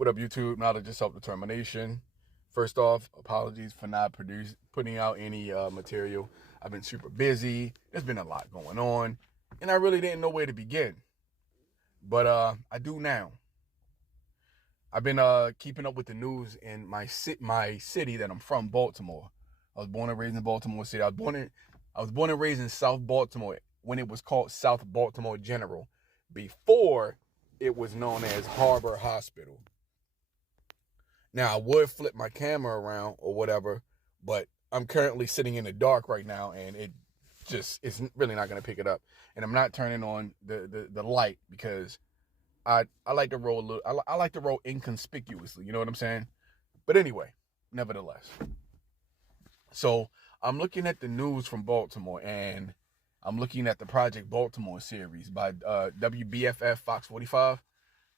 What up, YouTube? Knowledge is self-determination. First off, apologies for not putting out any material. I've been super busy. There's been a lot going on, and I really didn't know where to begin. But I do now. I've been keeping up with the news in my city that I'm from, Baltimore. I was born and raised in Baltimore City. I was born and raised in South Baltimore when it was called South Baltimore General, before it was known as Harbor Hospital. Now, I would flip my camera around or whatever, but I'm currently sitting in the dark right now, and it's really not going to pick it up. And I'm not turning on the light because I like to roll a little. I like to roll inconspicuously. You know what I'm saying? But anyway, nevertheless. So I'm looking at the news from Baltimore, and I'm looking at the Project Baltimore series by WBFF Fox 45,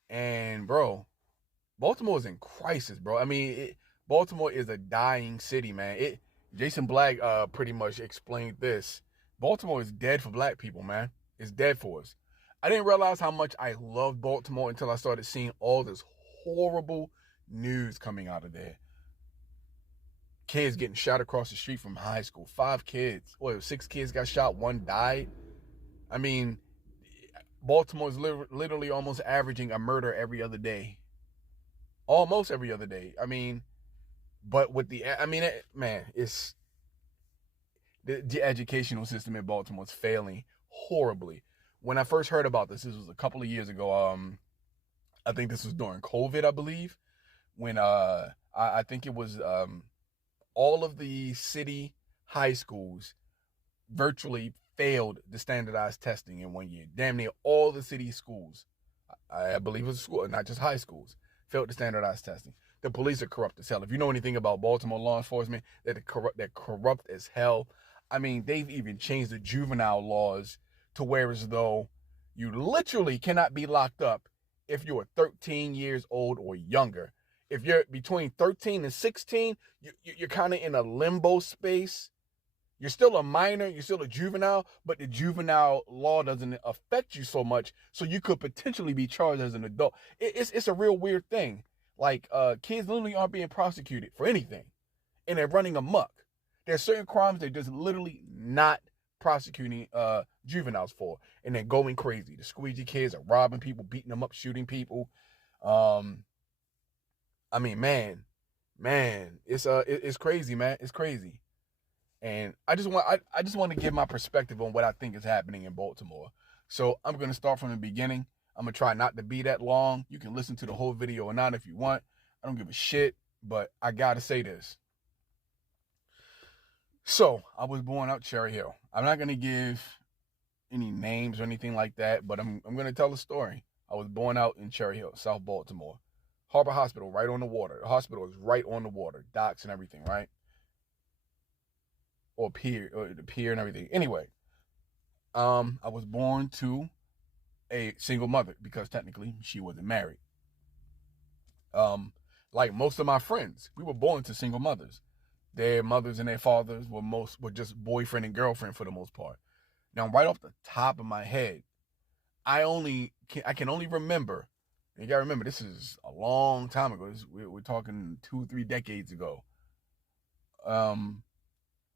and bro, Baltimore is in crisis, bro. I mean, Baltimore is a dying city, man. Jason Black pretty much explained this. Baltimore is dead for black people, man. It's dead for us. I didn't realize how much I loved Baltimore until I started seeing all this horrible news coming out of there. Kids getting shot across the street from high school. 5 kids. 6 kids got shot. 1 died. I mean, Baltimore is literally almost averaging a murder every other day. Almost every other day. I mean, but with it's the educational system in Baltimore is failing horribly. When I first heard about this was a couple of years ago. I think this was during COVID, I believe, when I think it was all of the city high schools virtually failed the standardized testing in 1 year. Damn near all the city schools, I believe it was school, not just high schools, failed the standardized testing. The police are corrupt as hell. If you know anything about Baltimore law enforcement, they're corrupt as hell. I mean, they've even changed the juvenile laws to where as though you literally cannot be locked up if you're 13 years old or younger. If you're between 13 and 16, you're kind of in a limbo space. You're still a minor, you're still a juvenile, but the juvenile law doesn't affect you so much, so you could potentially be charged as an adult. It's a real weird thing. Like, kids literally aren't being prosecuted for anything, and they're running amok. There's certain crimes they're just literally not prosecuting juveniles for, and they're going crazy. The squeegee kids are robbing people, beating them up, shooting people. I mean, man, it's crazy, man. It's crazy. And I just want to give my perspective on what I think is happening in Baltimore. So I'm going to start from the beginning. I'm going to try not to be that long. You can listen to the whole video or not if you want. I don't give a shit, but I got to say this. So I was born out Cherry Hill. I'm not going to give any names or anything like that, but I'm going to tell a story. I was born out in Cherry Hill, South Baltimore. Harbor Hospital, right on the water. The hospital is right on the water, docks and everything, right? Or the pier and everything. Anyway, I was born to a single mother because technically she wasn't married. Like most of my friends, we were born to single mothers. Their mothers and their fathers were just boyfriend and girlfriend for the most part. Now, right off the top of my head, I can only remember. And you gotta remember, this is a long time ago. We're talking 2-3 decades ago.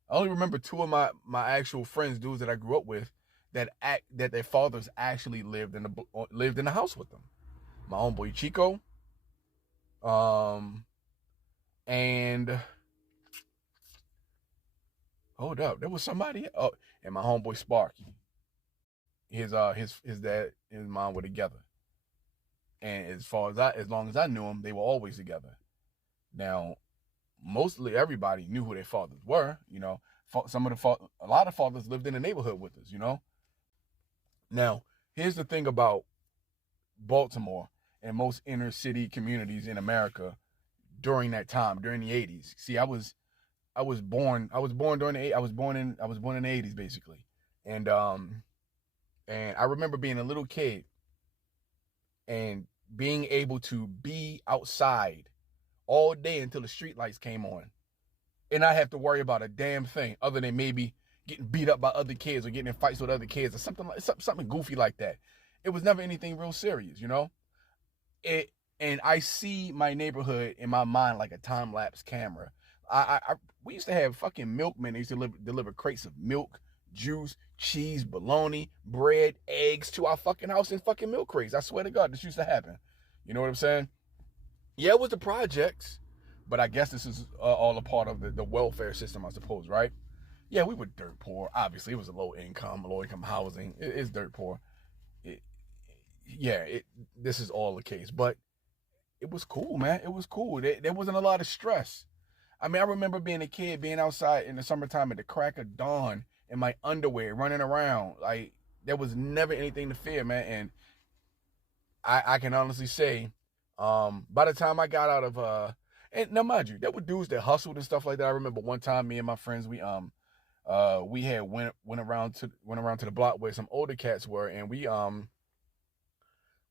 I only remember 2 of my actual friends, dudes that I grew up with, that their fathers actually lived in the house with them. My homeboy Chico, and hold up, there was somebody. Oh, and my homeboy Sparky. His dad and his mom were together, and as long as I knew them, they were always together. Now, mostly everybody knew who their fathers were. You know, a lot of fathers lived in the neighborhood with us. You know. Now, here's the thing about Baltimore and most inner city communities in America during that time, during the 80s. See, I was born during the I was born in the 80s basically. And I remember being a little kid and being able to be outside all day until the street lights came on. And I have to worry about a damn thing other than maybe getting beat up by other kids or getting in fights with other kids or something goofy like that. It was never anything real serious, you know? And I see my neighborhood in my mind like a time lapse camera. We used to have fucking milkmen. They used to deliver crates of milk, juice, cheese, bologna, bread, eggs to our fucking house in fucking milk crates. I swear to God, this used to happen. You know what I'm saying? Yeah, it was the projects, but I guess this is all a part of the welfare system, I suppose, right? Yeah, we were dirt poor. Obviously, it was a low income housing. It's dirt poor. It, yeah, this is all the case, but it was cool, man. It was cool. There wasn't a lot of stress. I mean, I remember being a kid, being outside in the summertime at the crack of dawn in my underwear, running around. Like, there was never anything to fear, man. And I can honestly say, by the time I got out of and now mind you, there were dudes that hustled and stuff like that. I remember one time me and my friends, we had went around to the block where some older cats were, and we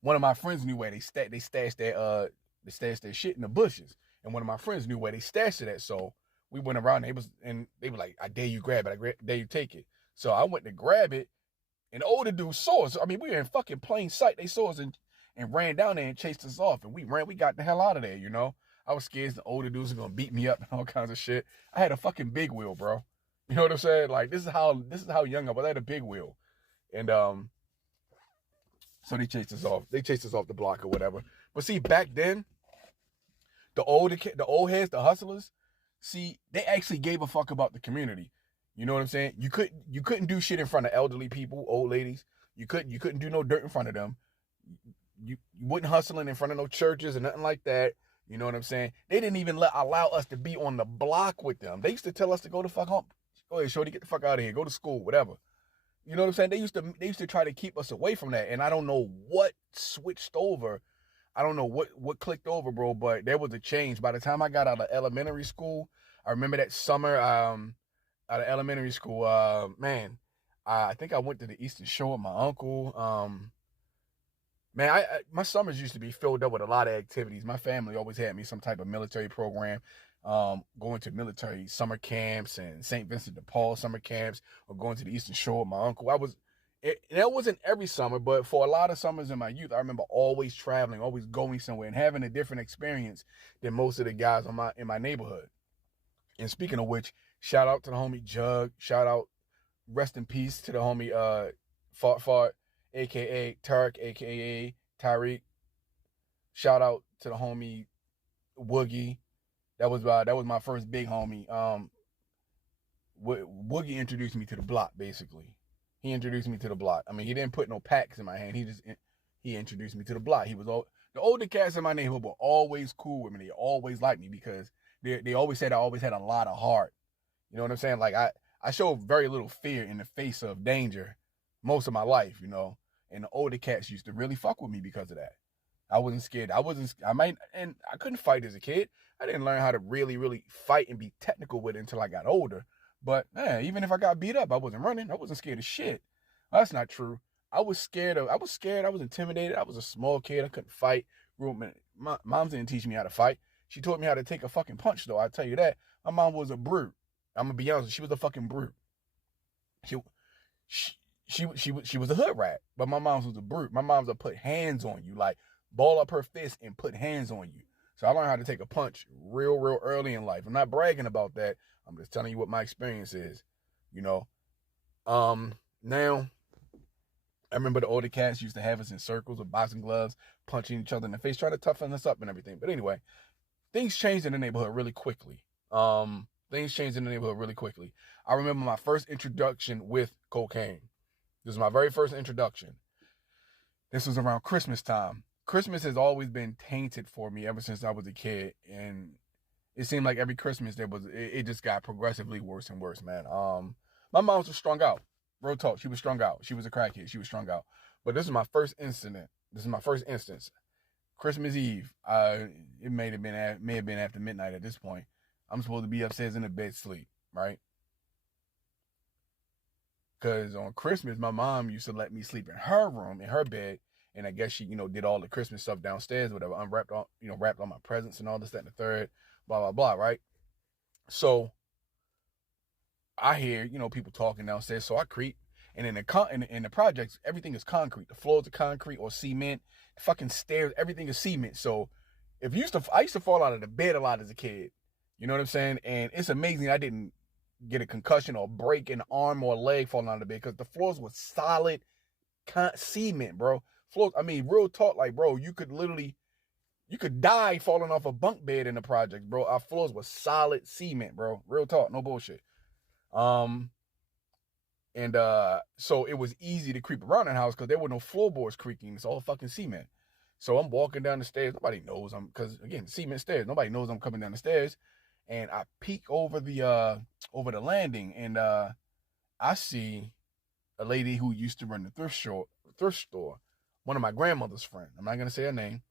one of my friends knew where they stashed their shit in the bushes, and one of my friends knew where they stashed it at. So we went around, and they were like, "I dare you grab it, I dare you take it." So I went to grab it, and the older dude saw us. I mean, we were in fucking plain sight. They saw us and ran down there and chased us off, and we got the hell out of there. You know, I was scared the older dudes were gonna beat me up and all kinds of shit. I had a fucking big wheel, bro. You know what I'm saying? Like, this is how young I was. I had a big wheel, and so they chased us off. They chased us off the block or whatever. But see, back then, the old heads, the hustlers, see, they actually gave a fuck about the community. You know what I'm saying? You couldn't do shit in front of elderly people, old ladies. You couldn't do no dirt in front of them. You wouldn't hustling in front of no churches or nothing like that. You know what I'm saying? They didn't even allow us to be on the block with them. They used to tell us to go the fuck home. Go ahead, shorty, get the fuck out of here. Go to school, whatever. You know what I'm saying? They used to try to keep us away from that, and I don't know what switched over. I don't know what clicked over, bro, but there was a change. By the time I got out of elementary school, I remember that summer out of elementary school, man, I think I went to the Eastern Shore with my uncle. Man, my summers used to be filled up with a lot of activities. My family always had me some type of military program, going to military summer camps and St. Vincent de Paul summer camps, or going to the Eastern Shore with my uncle. That wasn't every summer, but for a lot of summers in my youth, I remember always traveling, always going somewhere and having a different experience than most of the guys in my neighborhood. And speaking of which, shout out to the homie Jug. Shout out, rest in peace to the homie Fart, aka Turk, aka Tyreek. Shout out to the homie Woogie. That was my first big homie. Woogie introduced me to the block, basically. He introduced me to the block. I mean, he didn't put no packs in my hand. He introduced me to the block. The older cats in my neighborhood were always cool with me. They always liked me because they always said I always had a lot of heart. You know what I'm saying? Like, I showed very little fear in the face of danger most of my life, you know. And the older cats used to really fuck with me because of that. I wasn't scared. And I couldn't fight as a kid. I didn't learn how to really, really fight and be technical with it until I got older. But man, even if I got beat up, I wasn't running. I wasn't scared of shit. That's not true. I was scared. I was intimidated. I was a small kid. I couldn't fight. My mom didn't teach me how to fight. She taught me how to take a fucking punch, though. I tell you that. My mom was a brute. I'm gonna be honest. She was a fucking brute. She was a hood rat, but my mom was a brute. My mom's would put hands on you, like ball up her fist and put hands on you. So I learned how to take a punch real early in life. I'm not bragging about that. I'm just telling you what my experience is, you know. Now, I remember the older cats used to have us in circles with boxing gloves, punching each other in the face, trying to toughen us up and everything. But anyway, things changed in the neighborhood really quickly. I remember my first introduction with cocaine. This was my very first introduction. This was around Christmas time. Christmas has always been tainted for me ever since I was a kid, and it seemed like every Christmas it just got progressively worse and worse, man. My mom was strung out. Real talk, she was strung out. She was a crackhead. She was strung out. But this is my first incident. This is my first instance. Christmas Eve. It may have been after midnight at this point. I'm supposed to be upstairs in the bed sleep, right? Because on Christmas, my mom used to let me sleep in her room, in her bed, and I guess she, did all the Christmas stuff downstairs, whatever, wrapped all my presents and all this, that, and the third, blah, blah, blah, right? So I hear, people talking downstairs, so I creep, And in the projects, everything is concrete. The floors are concrete or cement. The fucking stairs, everything is cement. So I used to fall out of the bed a lot as a kid. You know what I'm saying? And it's amazing I didn't get a concussion or break an arm or a leg falling out of the bed because the floors were solid cement, bro. Floors, I mean, real talk, like, bro, you could die falling off a bunk bed in the project, bro. Our floors were solid cement, bro. Real talk, no bullshit. And so it was easy to creep around that house because there were no floorboards creaking. It's all fucking cement. So I'm walking down the stairs. Nobody knows because again, cement stairs. Nobody knows I'm coming down the stairs. And I peek over the landing, and I see a lady who used to run the thrift store, one of my grandmother's friends. I'm not gonna say her name.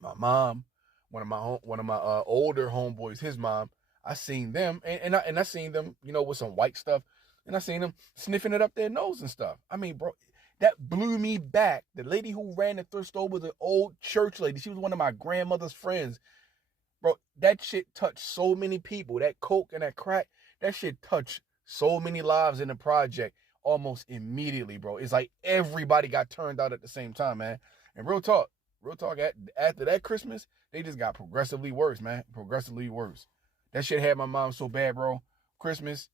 My mom, one of my older homeboys, his mom. I seen them, and I seen them, with some white stuff, and I seen them sniffing it up their nose and stuff. I mean, bro, that blew me back. The lady who ran the thrift store was an old church lady. She was one of my grandmother's friends. Bro, that shit touched so many people. That coke and that crack, that shit touched so many lives in the project almost immediately, bro. It's like everybody got turned out at the same time, man. And real talk, after that Christmas, they just got progressively worse, man. Progressively worse. That shit had my mom so bad, bro. Christmas.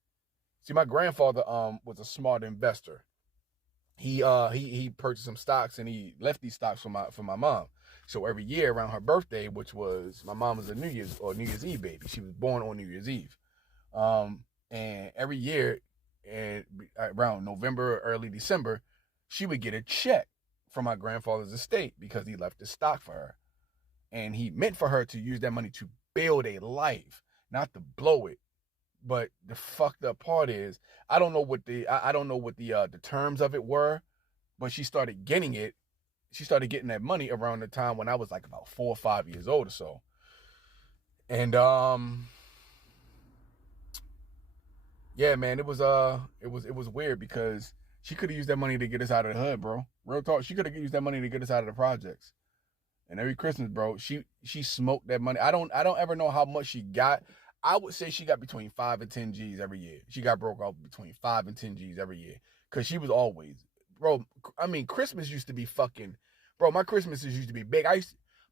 See, my grandfather was a smart investor. He purchased some stocks and he left these stocks for my mom. So every year around her birthday, which was, my mom was a New Year's Eve baby. She was born on New Year's Eve. And every year, and around November, early December, she would get a check from my grandfather's estate because he left the stock for her. And he meant for her to use that money to build a life, not to blow it. But the fucked up part is, I don't know what the terms of it were, but she started getting it. She started getting that money around the time when I was like about 4 or 5 years old or so. And yeah, man, it was weird because she could have used that money to get us out of the hood, bro. Real talk, she could have used that money to get us out of the projects. And every Christmas, bro, she smoked that money. I don't ever know how much she got. I would say she got between 5 and 10 G's every year. She got broke off between 5 and 10 G's every year. Because she was always, bro, I mean, Christmas used to be fucking, bro, my Christmases used to be big.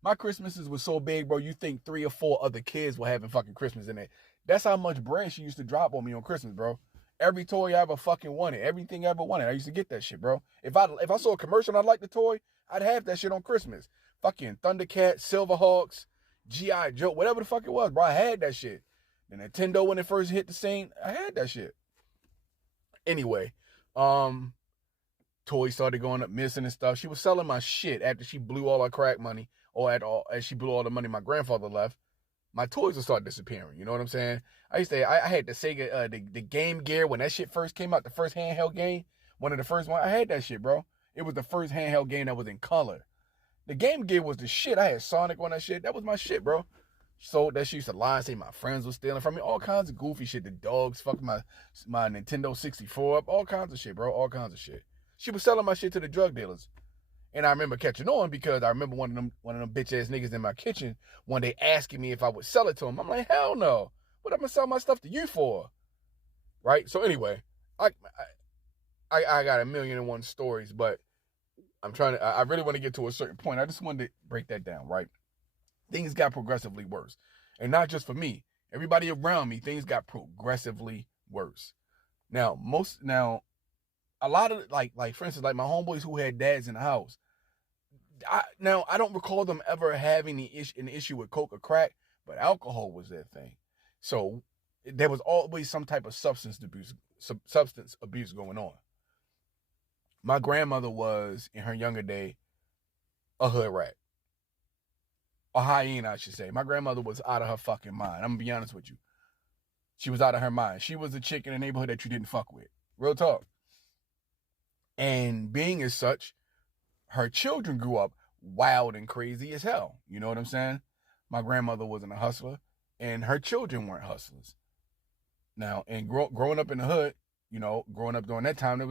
My Christmases was so big, bro, you think 3 or 4 other kids were having fucking Christmas in it. That's how much bread she used to drop on me on Christmas, bro. Every toy I ever fucking wanted, everything I ever wanted, I used to get that shit, bro. If I saw a commercial and I liked the toy, I'd have that shit on Christmas. Fucking Thundercats, Silverhawks, G.I. Joe, whatever the fuck it was, bro, I had that shit. The Nintendo, when it first hit the scene, I had that shit. Anyway, toys started going up missing and stuff. She was selling my shit after she blew all her crack money, as she blew all the money my grandfather left. My toys would start disappearing. You know what I'm saying? I had the Sega, the Game Gear when that shit first came out, the first handheld game, one of the first ones. I had that shit, bro. It was the first handheld game that was in color. The Game Gear was the shit. I had Sonic on that shit. That was my shit, bro. So that she used to lie and say my friends were stealing from me. All kinds of goofy shit. The dogs fucked my Nintendo 64 up. All kinds of shit, bro. All kinds of shit. She was selling my shit to the drug dealers. And I remember catching on because I remember one of them bitch ass niggas in my kitchen one day asking me if I would sell it to him. I'm like, hell no. What am I gonna sell my stuff to you for? Right? So anyway, I got 1,000,001 stories, but I really want to get to a certain point. I just wanted to break that down, right? Things got progressively worse. And not just for me. Everybody around me, things got progressively worse. Now, a lot of, like for instance, like my homeboys who had dads in the house, I don't recall them ever having an issue with coke or crack, but alcohol was their thing. So there was always some type of substance abuse going on. My grandmother was, in her younger day, a hood rat. A hyena, I should say. My grandmother was out of her fucking mind. I'm gonna be honest with you. She was out of her mind. She was a chick in the neighborhood that you didn't fuck with. Real talk. And being as such, her children grew up wild and crazy as hell. You know what I'm saying? My grandmother wasn't a hustler, and her children weren't hustlers. Now, and growing up in the hood, growing up during that time, there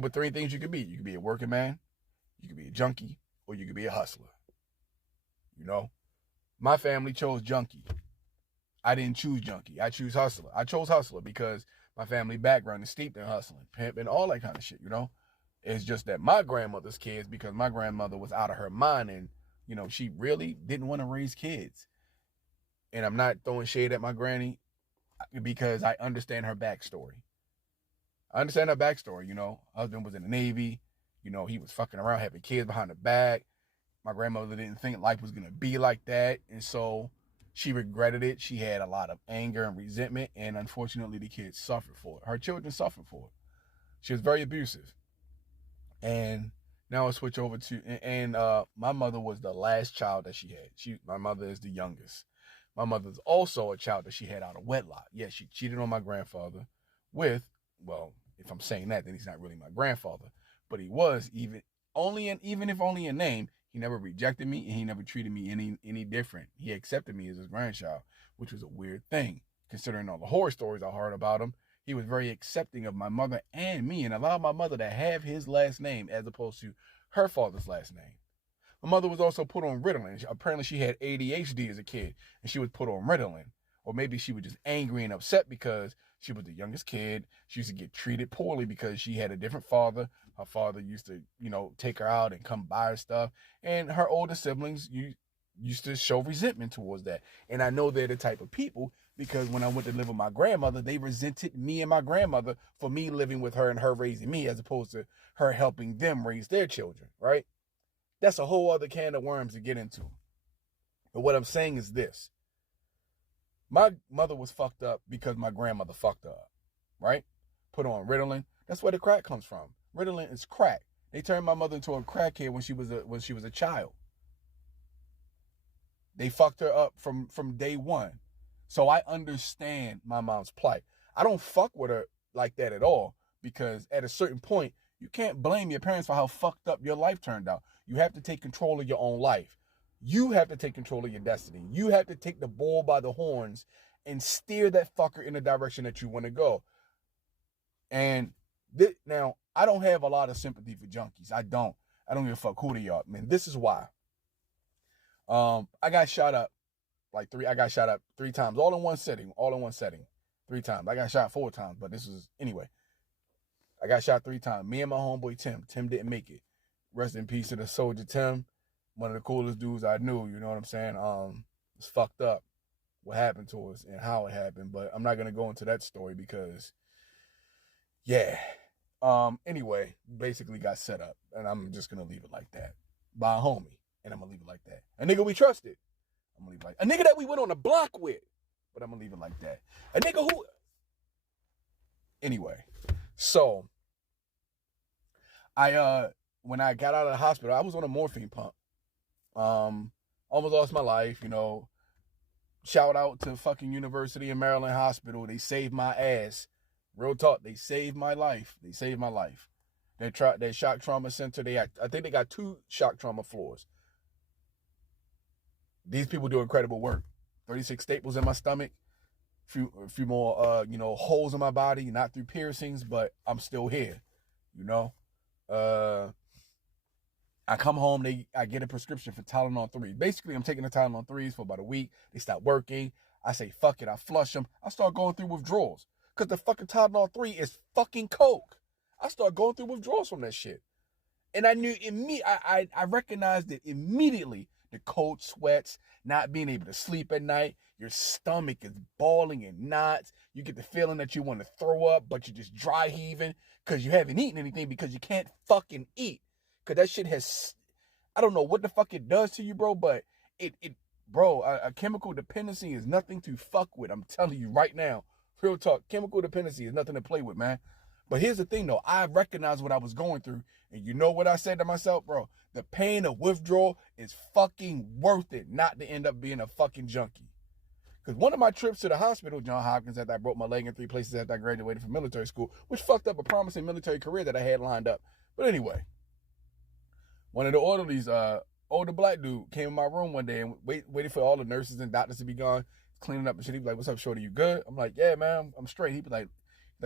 were 3 things you could be. You could be a working man, you could be a junkie, or you could be a hustler. My family chose junkie. I didn't choose junkie. I chose hustler. I chose hustler because My family background is steeped in hustling, pimping, all that kind of shit, you know? It's just that my grandmother's kids, because my grandmother was out of her mind and, you know, she really didn't want to raise kids. And I'm not throwing shade at my granny because I understand her backstory. I understand her backstory, you know. Husband was in the Navy. You know, he was fucking around having kids behind the back. My grandmother didn't think life was going to be like that. And so she regretted it. She had a lot of anger and resentment. And unfortunately, the kids suffered for it. Her children suffered for it. She was very abusive. And now I'll switch over to, and my mother was the last child that she had. My mother is the youngest. My mother's also a child that she had out of wedlock. Yes, she cheated on my grandfather with, well, if I'm saying that, then he's not really my grandfather. But he was, even if only in name, he never rejected me and he never treated me any different. He accepted me as his grandchild, which was a weird thing, considering all the horror stories I heard about him. He was very accepting of my mother and me and allowed my mother to have his last name as opposed to her father's last name. My mother was also put on Ritalin. Apparently she had ADHD as a kid and she was put on Ritalin. Or maybe she was just angry and upset because she was the youngest kid. She used to get treated poorly because she had a different father. Her father used to, you know, take her out and come buy her stuff. And her older siblings used to show resentment towards that. And I know they're the type of people because when I went to live with my grandmother, they resented me and my grandmother for me living with her and her raising me as opposed to her helping them raise their children, right? That's a whole other can of worms to get into. But what I'm saying is this. My mother was fucked up because my grandmother fucked her up, right? Put on Ritalin. That's where the crack comes from. Ritalin is crack. They turned my mother into a crackhead when she was a child. They fucked her up from day one. So I understand my mom's plight. I don't fuck with her like that at all because at a certain point, you can't blame your parents for how fucked up your life turned out. You have to take control of your own life. You have to take control of your destiny. You have to take the bull by the horns and steer that fucker in the direction that you want to go. And now, I don't have a lot of sympathy for junkies. I don't give a fuck who they are. Man, this is why. I got shot up three times, all in one setting, 3 times. I got shot 4 times, but anyway. I got shot 3 times. Me and my homeboy Tim. Tim didn't make it. Rest in peace to the soldier Tim. One of the coolest dudes I knew, you know what I'm saying? It's fucked up what happened to us and how it happened, but I'm not going to go into that story because, yeah. Anyway, basically got set up, and I'm just going to leave it like that. By a homie, and I'm going to leave it like that. A nigga we trusted. I'm going to leave it like a nigga that we went on the block with, but I'm going to leave it like that. A nigga who... Anyway, so, when I got out of the hospital, I was on a morphine pump. Almost lost my life, you know. Shout out to fucking University of Maryland Hospital. They saved my ass. Real talk, they saved my life. Their shock trauma center, I think they got 2 shock trauma floors. These people do incredible work. 36 staples in my stomach. A few more, holes in my body, not through piercings, but I'm still here, you know. I come home, I get a prescription for Tylenol 3. Basically, I'm taking the Tylenol 3s for about a week. They stop working. I say, fuck it. I flush them. I start going through withdrawals. Because the fucking Tylenol 3 is fucking coke. I start going through withdrawals from that shit. And I knew I recognized it immediately. The cold sweats, not being able to sleep at night. Your stomach is balling in knots. You get the feeling that you want to throw up, but you're just dry heaving because you haven't eaten anything because you can't fucking eat. Because that shit I don't know what the fuck it does to you, bro, but a chemical dependency is nothing to fuck with. I'm telling you right now, real talk, chemical dependency is nothing to play with, man. But here's the thing, though. I recognized what I was going through. And you know what I said to myself, bro? The pain of withdrawal is fucking worth it not to end up being a fucking junkie. Because one of my trips to the hospital, John Hopkins, after I broke my leg in 3 places after I graduated from military school, which fucked up a promising military career that I had lined up. But anyway, one of the orderlies, older black dude, came in my room one day and waited for all the nurses and doctors to be gone, cleaning up and shit. He was like, "What's up, shorty? You good?" I'm like, "Yeah, man, I'm straight." He be like,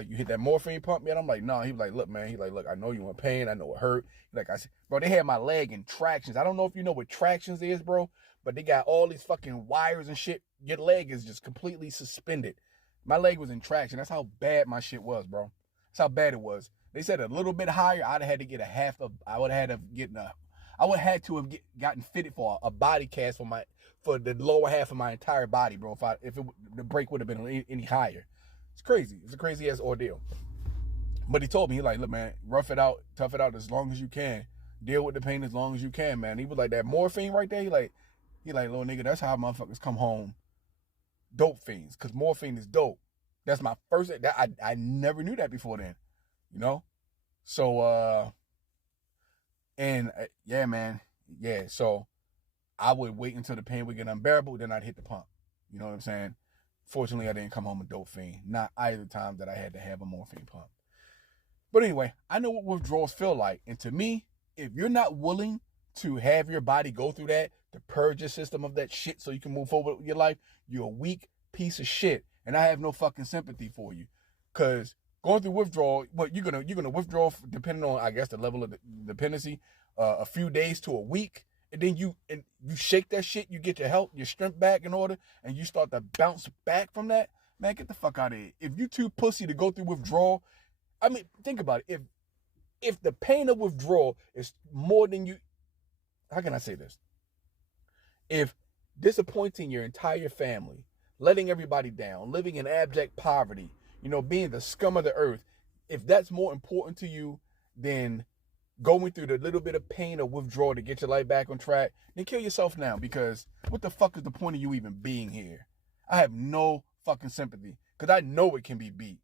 "You hit that morphine pump yet?" I'm like, "No." He was like, "Look, man." He like, "Look, I know you in pain. I know it hurt." I said, bro, they had my leg in tractions. I don't know if you know what tractions is, bro, but they got all these fucking wires and shit. Your leg is just completely suspended. My leg was in traction. That's how bad my shit was, bro. That's how bad it was. They said a little bit higher, I'd have had to get I would have had to get I would have had to have gotten fitted for a body cast for the lower half of my entire body, bro. If the break would have been any higher. It's crazy. It's a crazy ass ordeal. But he told me, he like, look, man, rough it out, tough it out as long as you can. Deal with the pain as long as you can, man. He was like, that morphine right there, he like, little nigga, that's how motherfuckers come home dope fiends, because morphine is dope. That's my first, I never knew that before then, you know? So, yeah, man, yeah, so I would wait until the pain would get unbearable, then I'd hit the pump. You know what I'm saying? Fortunately, I didn't come home a dope fiend. Not either time that I had to have a morphine pump. But anyway, I know what withdrawals feel like. And to me, if you're not willing to have your body go through that, to purge your system of that shit so you can move forward with your life, you're a weak piece of shit. And I have no fucking sympathy for you. Because going through withdrawal, but you're gonna withdraw depending on, I guess, the level of the dependency, a few days to a week. And then you shake that shit, you get your health, your strength back in order, and you start to bounce back from that. Man, get the fuck out of here. If you too pussy to go through withdrawal, I mean, think about it. If the pain of withdrawal is more than you, how can I say this? If disappointing your entire family, letting everybody down, living in abject poverty, being the scum of the earth, if that's more important to you than going through the little bit of pain of withdrawal to get your life back on track, then kill yourself now, because what the fuck is the point of you even being here? I have no fucking sympathy, because I know it can be beat.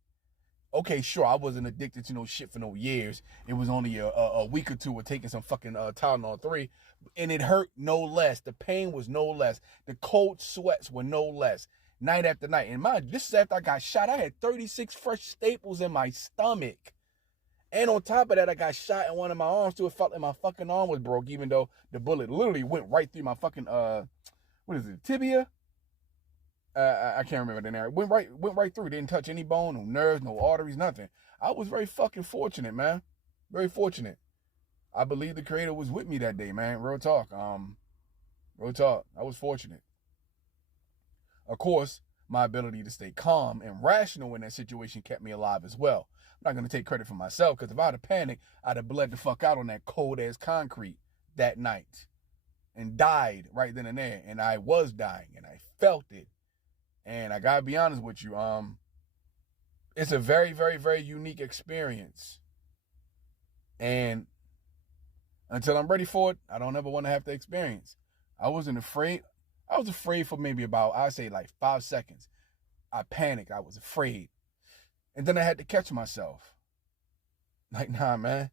Okay, sure, I wasn't addicted to no shit for no years. It was only a week or two of taking some fucking Tylenol 3, and it hurt no less. The pain was no less. The cold sweats were no less. Night after night. And mind you, this is after I got shot. I had 36 fresh staples in my stomach. And on top of that, I got shot in one of my arms too. It felt like my fucking arm was broke, even though the bullet literally went right through my fucking, what is it, tibia? I can't remember the name. Went right through. Didn't touch any bone, no nerves, no arteries, nothing. I was very fucking fortunate, man. Very fortunate. I believe the Creator was with me that day, man. Real talk. Real talk. I was fortunate. Of course, my ability to stay calm and rational in that situation kept me alive as well. I'm not going to take credit for myself, because if I'd have panicked, I'd have bled the fuck out on that cold-ass concrete that night and died right then and there. And I was dying, and I felt it. And I got to be honest with you, it's a very, very, very unique experience. And until I'm ready for it, I don't ever want to have to experience. I wasn't afraid. I was afraid for maybe about, I'd say like 5 seconds. I panicked. I was afraid. And then I had to catch myself. Like, nah, man,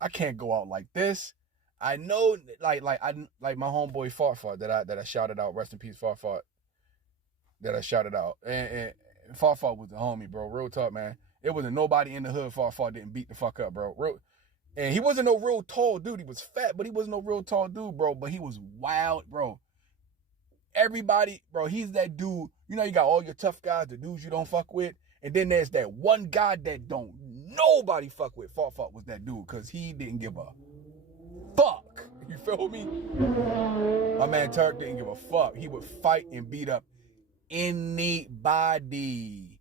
I can't go out like this. I know, like my homeboy Fart that I shouted out. Rest in peace, Fart. That I shouted out. And Fart was the homie, bro. Real talk, man. It wasn't nobody in the hood Fart didn't beat the fuck up, bro. And he wasn't no real tall dude. He was fat, but he wasn't no real tall dude, bro. But he was wild, bro. Everybody, bro, he's that dude. You got all your tough guys, the dudes you don't fuck with. And then there's that one guy that don't nobody fuck with. Fart was that dude, because he didn't give a fuck. You feel me? My man Turk didn't give a fuck. He would fight and beat up anybody.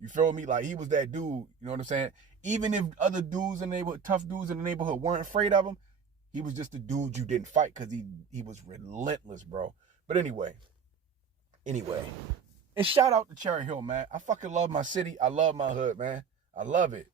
You feel me? Like, he was that dude, you know what I'm saying? Even if other dudes in the neighborhood, tough dudes in the neighborhood, weren't afraid of him, he was just the dude you didn't fight, because he was relentless, bro. But anyway. And shout out to Cherry Hill, man. I fucking love my city. I love my hood, man. I love it.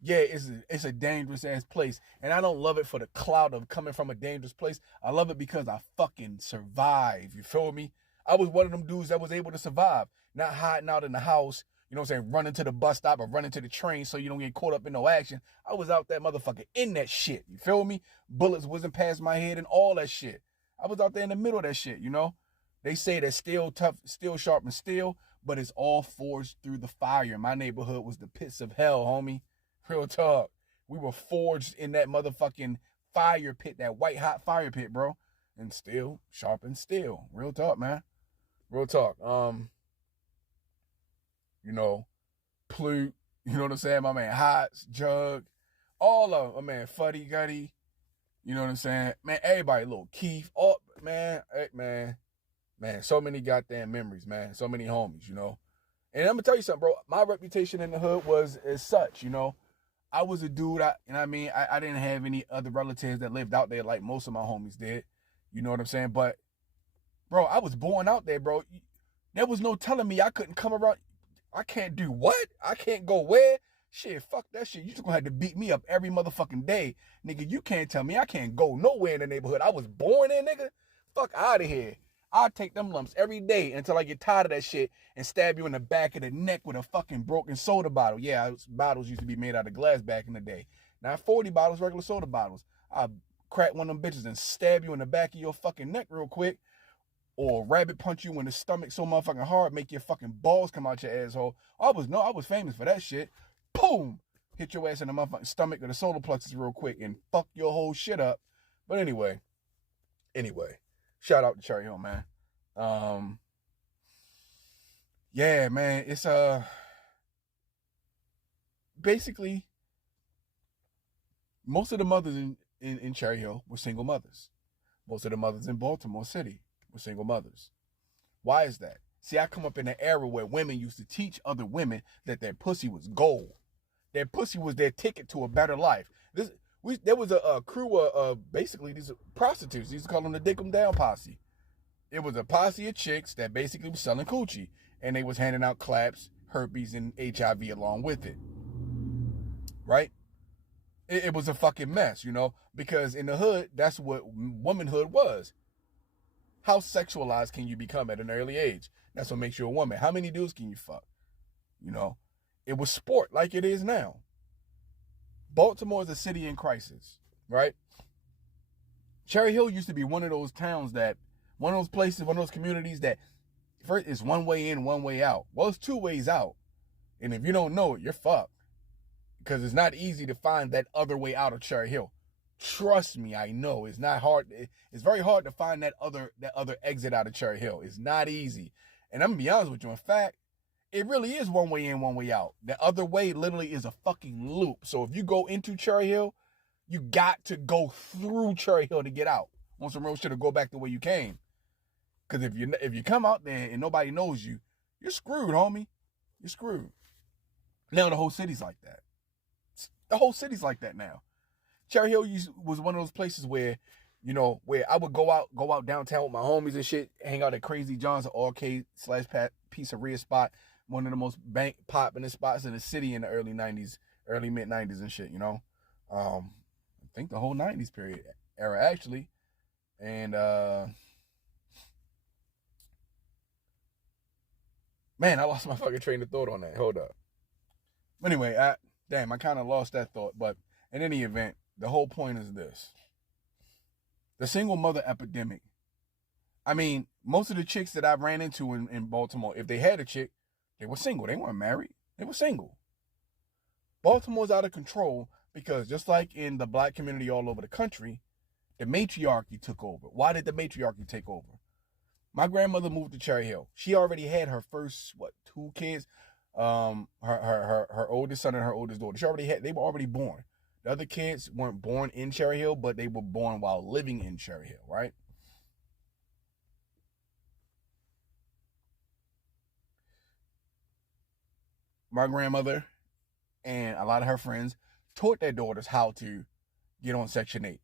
Yeah, it's a dangerous ass place. And I don't love it for the clout of coming from a dangerous place. I love it because I fucking survive. You feel me? I was one of them dudes that was able to survive. Not hiding out in the house, you know what I'm saying, running to the bus stop or running to the train so you don't get caught up in no action. I was out that motherfucker in that shit. You feel me? Bullets wasn't past my head and all that shit. I was out there in the middle of that shit, They say that steel tough, steel sharpens steel, but it's all forged through the fire. My neighborhood was the pits of hell, homie. Real talk. We were forged in that motherfucking fire pit, that white hot fire pit, bro. And steel sharpens steel. Real talk, man. Real talk. Plute, you know what I'm saying? My man Hots, Jug, all of them. My man Fuddy Gutty, you know what I'm saying? Man, everybody, little Keith, man. Man, so many goddamn memories, man. So many homies, you know. And I'm gonna tell you something, bro. My reputation in the hood was as such, you know. I was a dude, I didn't have any other relatives that lived out there like most of my homies did. You know what I'm saying? But, bro, I was born out there, bro. There was no telling me I couldn't come around. I can't do what? I can't go where? Shit, fuck that shit. You just gonna have to beat me up every motherfucking day. Nigga, you can't tell me I can't go nowhere in the neighborhood. I was born in, nigga. Fuck out of here. I'll take them lumps every day until I get tired of that shit and stab you in the back of the neck with a fucking broken soda bottle. Yeah, bottles used to be made out of glass back in the day. Now 40 bottles, regular soda bottles. I'll crack one of them bitches and stab you in the back of your fucking neck real quick. Or rabbit punch you in the stomach so motherfucking hard, make your fucking balls come out your asshole. I was famous for that shit. Boom! Hit your ass in the motherfucking stomach or the solar plexus real quick and fuck your whole shit up. But anyway, shout out to Cherry Hill, man. Yeah, man, it's basically most of the mothers in Cherry Hill were single mothers. Most of the mothers in Baltimore City were single mothers. Why is that? See, I come up in an era where women used to teach other women that their pussy was gold. Their pussy was their ticket to a better life. There was a crew of basically these prostitutes. They used to call them the Dick 'em Down posse. It was a posse of chicks that basically was selling coochie. And they was handing out claps, herpes, and HIV along with it. Right? It was a fucking mess, you know? Because in the hood, that's what womanhood was. How sexualized can you become at an early age? That's what makes you a woman. How many dudes can you fuck? You know? It was sport like it is now. Baltimore is a city in crisis, right? Cherry Hill used to be one of those towns one of those places, one of those communities that first is one way in, one way out. Well, it's two ways out. And if you don't know it, you're fucked. Because it's not easy to find that other way out of Cherry Hill. Trust me, I know. It's not hard. It's very hard to find that other exit out of Cherry Hill. It's not easy. And I'm going to be honest with you. In fact, it really is one way in, one way out. The other way literally is a fucking loop. So if you go into Cherry Hill, you got to go through Cherry Hill to get out. On some real shit to go back the way you came. Because if you come out there and nobody knows you, you're screwed, homie. You're screwed. Now the whole city's like that. The whole city's like that now. Cherry Hill was one of those places where, you know, where I would go out downtown with my homies and shit, hang out at Crazy John's, an arcade/pizzeria spot, one of the most bank popping spots in the city in the early mid 90s and shit, you know. I think the whole 90s era actually. And man, I lost my fucking train of thought on that. Hold up. Anyway, I kind of lost that thought. But in any event, the whole point is this. The single mother epidemic. I mean, most of the chicks that I ran into in Baltimore, if they had a chick, they were single. They weren't married. They were single. Baltimore's out of control because just like in the black community all over the country, the matriarchy took over. Why did the matriarchy take over? My grandmother moved to Cherry Hill. She already had her first, 2 kids? Her oldest son and her oldest daughter. They were already born. The other kids weren't born in Cherry Hill, but they were born while living in Cherry Hill, right? My grandmother and a lot of her friends taught their daughters how to get on Section 8.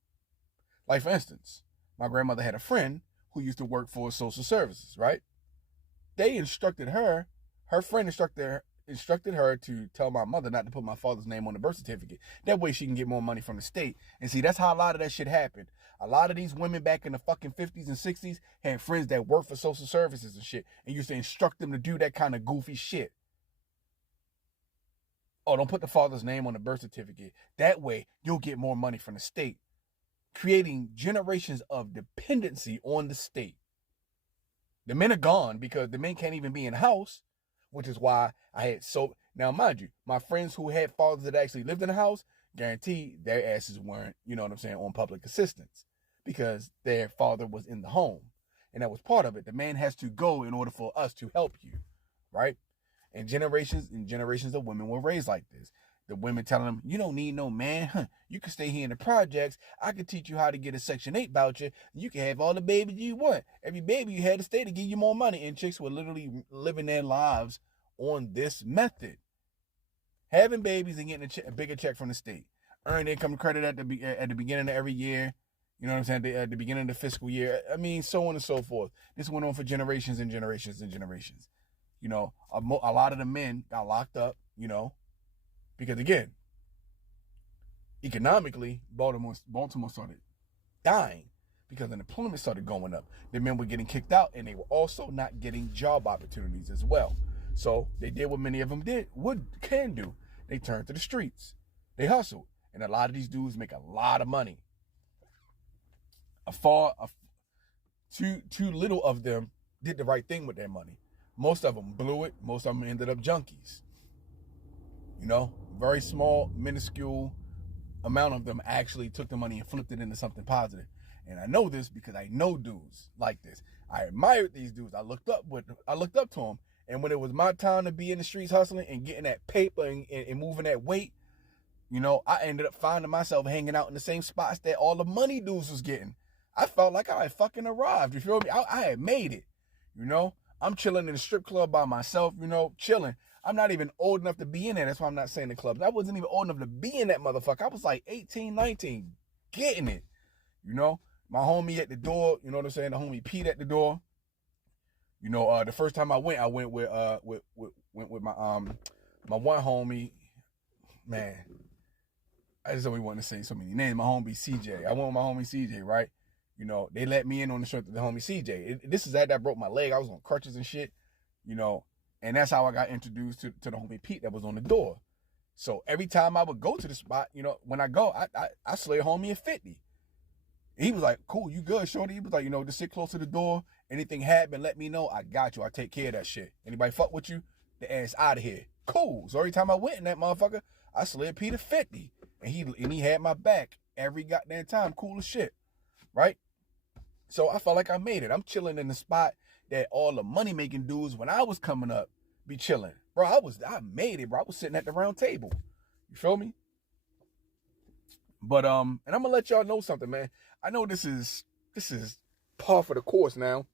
Like, for instance, my grandmother had a friend who used to work for social services, right? They instructed her friend instructed her to tell my mother not to put my father's name on the birth certificate. That way she can get more money from the state. And see, that's how a lot of that shit happened. A lot of these women back in the fucking 50s and 60s had friends that worked for social services and shit and used to instruct them to do that kind of goofy shit. Oh, don't put the father's name on the birth certificate. That way you'll get more money from the state. Creating generations of dependency on the state. The men are gone because the men can't even be in the house, which is why I had now mind you, my friends who had fathers that actually lived in the house, guarantee their asses weren't, you know what I'm saying, on public assistance because their father was in the home. And that was part of it. The man has to go in order for us to help you, right? And generations of women were raised like this. The women telling them, you don't need no man. Huh. You can stay here in the projects. I can teach you how to get a Section 8 voucher. You can have all the babies you want. Every baby you had to stay to give you more money. And chicks were literally living their lives on this method. Having babies and getting a bigger check from the state. Earned income credit at the beginning of every year. You know what I'm saying? At the beginning of the fiscal year. I mean, so on and so forth. This went on for generations and generations and generations. You know, a lot of the men got locked up, you know, because again, economically, Baltimore started dying because unemployment started going up. The men were getting kicked out, and they were also not getting job opportunities as well. So they did what many of them can do. They turned to the streets. They hustled, and a lot of these dudes make a lot of money. Too little of them did the right thing with their money. Most of them blew it. Most of them ended up junkies. You know, very small, minuscule amount of them actually took the money and flipped it into something positive. And I know this because I know dudes like this. I admired these dudes. I looked up to them. And when it was my time to be in the streets hustling and getting that paper and moving that weight, you know, I ended up finding myself hanging out in the same spots that all the money dudes was getting. I felt like I had fucking arrived. You feel me? I had made it. You know, I'm chilling in the strip club by myself, you know, chilling. I'm not even old enough to be in there. That's why I'm not saying the clubs. I wasn't even old enough to be in that motherfucker. I was like 18, 19, getting it. You know, my homie at the door, you know what I'm saying? The homie Pete at the door. You know, the first time I went with my one homie. Man, I just only want to say so many names. My homie CJ. I went with my homie CJ, right? You know, they let me in on the strength of the homie CJ. This is after I broke my leg. I was on crutches and shit, you know, and that's how I got introduced to the homie Pete that was on the door. So every time I would go to the spot, you know, when I go, I slay homie at 50. He was like, cool, you good, shorty? He was like, you know, just sit close to the door. Anything happen, let me know. I got you. I take care of that shit. Anybody fuck with you, the ass out of here. Cool. So every time I went in that motherfucker, I slid Pete at 50. And he had my back every goddamn time. Cool as shit. Right? So I felt like I made it. I'm chilling in the spot that all the money making dudes when I was coming up be chilling. Bro, I made it, bro. I was sitting at the round table. You feel me? But and I'm gonna let y'all know something, man. I know this is par for the course now.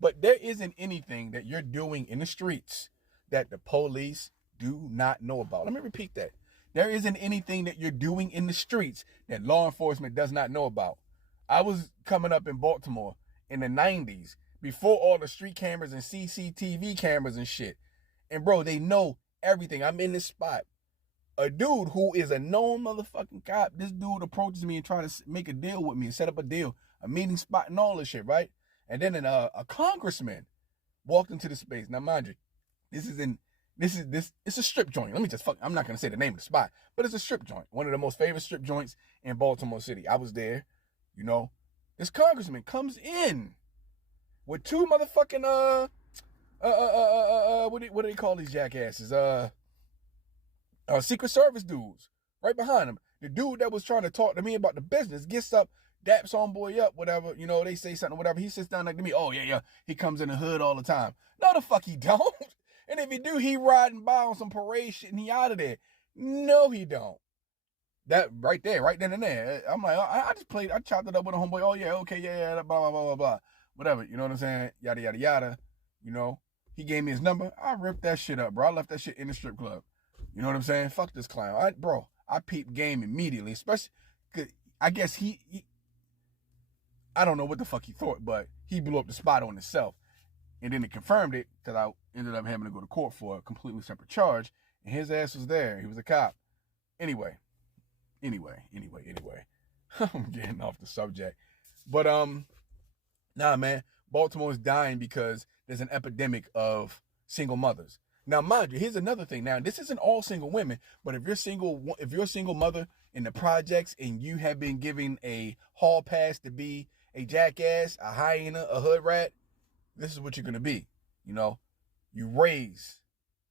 But there isn't anything that you're doing in the streets that the police do not know about. Let me repeat that. There isn't anything that you're doing in the streets that law enforcement does not know about. I was coming up in Baltimore in the 90s before all the street cameras and CCTV cameras and shit. And bro, they know everything. I'm in this spot. A dude who is a known motherfucking cop, this dude approaches me and try to make a deal with me and set up a deal, a meeting spot and all this shit, right? And then a congressman walked into the space. Now, mind you, it's a strip joint. I'm not going to say the name of the spot, but it's a strip joint. One of the most favorite strip joints in Baltimore City. I was there, you know. This congressman comes in with two motherfucking, what do they call these jackasses? Secret Service dudes right behind him. The dude that was trying to talk to me about the business gets up, daps homeboy up, whatever. You know, they say something, whatever. He sits down like to me. Oh, yeah. He comes in the hood all the time. No, the fuck he don't. And if he do, he riding by on some parade shit and he out of there. No, he don't. That right there, right then and there. I'm like, I chopped it up with a homeboy. Oh, yeah, okay, yeah, blah, blah, blah, blah, blah. Whatever, you know what I'm saying? Yada, yada, yada. You know, he gave me his number. I ripped that shit up, bro. I left that shit in the strip club. You know what I'm saying? Fuck this clown. I peeped game immediately, especially because I guess he I don't know what the fuck he thought, but he blew up the spot on himself. And then it confirmed it because I ended up having to go to court for a completely separate charge. And his ass was there. He was a cop. Anyway. I'm getting off the subject. But, nah, man. Baltimore's dying because there's an epidemic of single mothers. Now, mind you, here's another thing. Now, this isn't all single women, but if you're a single mother in the projects and you have been given a hall pass to be a jackass, a hyena, a hood rat, this is what you're going to be. You know, you raise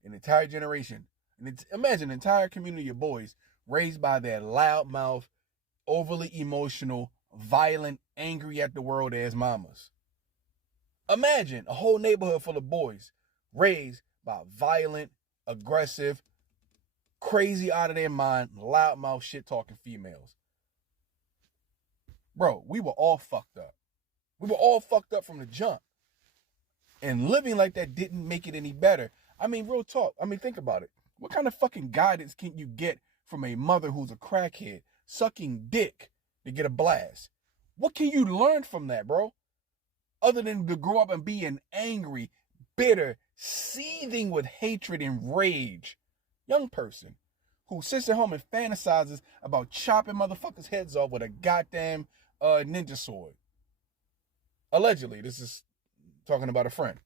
an entire generation. And imagine an entire community of boys raised by their loudmouth, overly emotional, violent, angry at the world ass mamas. Imagine a whole neighborhood full of boys raised by violent, aggressive, crazy out of their mind, loudmouth shit talking females. Bro, we were all fucked up. We were all fucked up from the jump. And living like that didn't make it any better. I mean, real talk. I mean, think about it. What kind of fucking guidance can you get from a mother who's a crackhead sucking dick to get a blast? What can you learn from that, bro? Other than to grow up and be an angry, bitter, seething with hatred and rage young person who sits at home and fantasizes about chopping motherfuckers' heads off with a goddamn ninja sword. Allegedly, this is talking about a friend.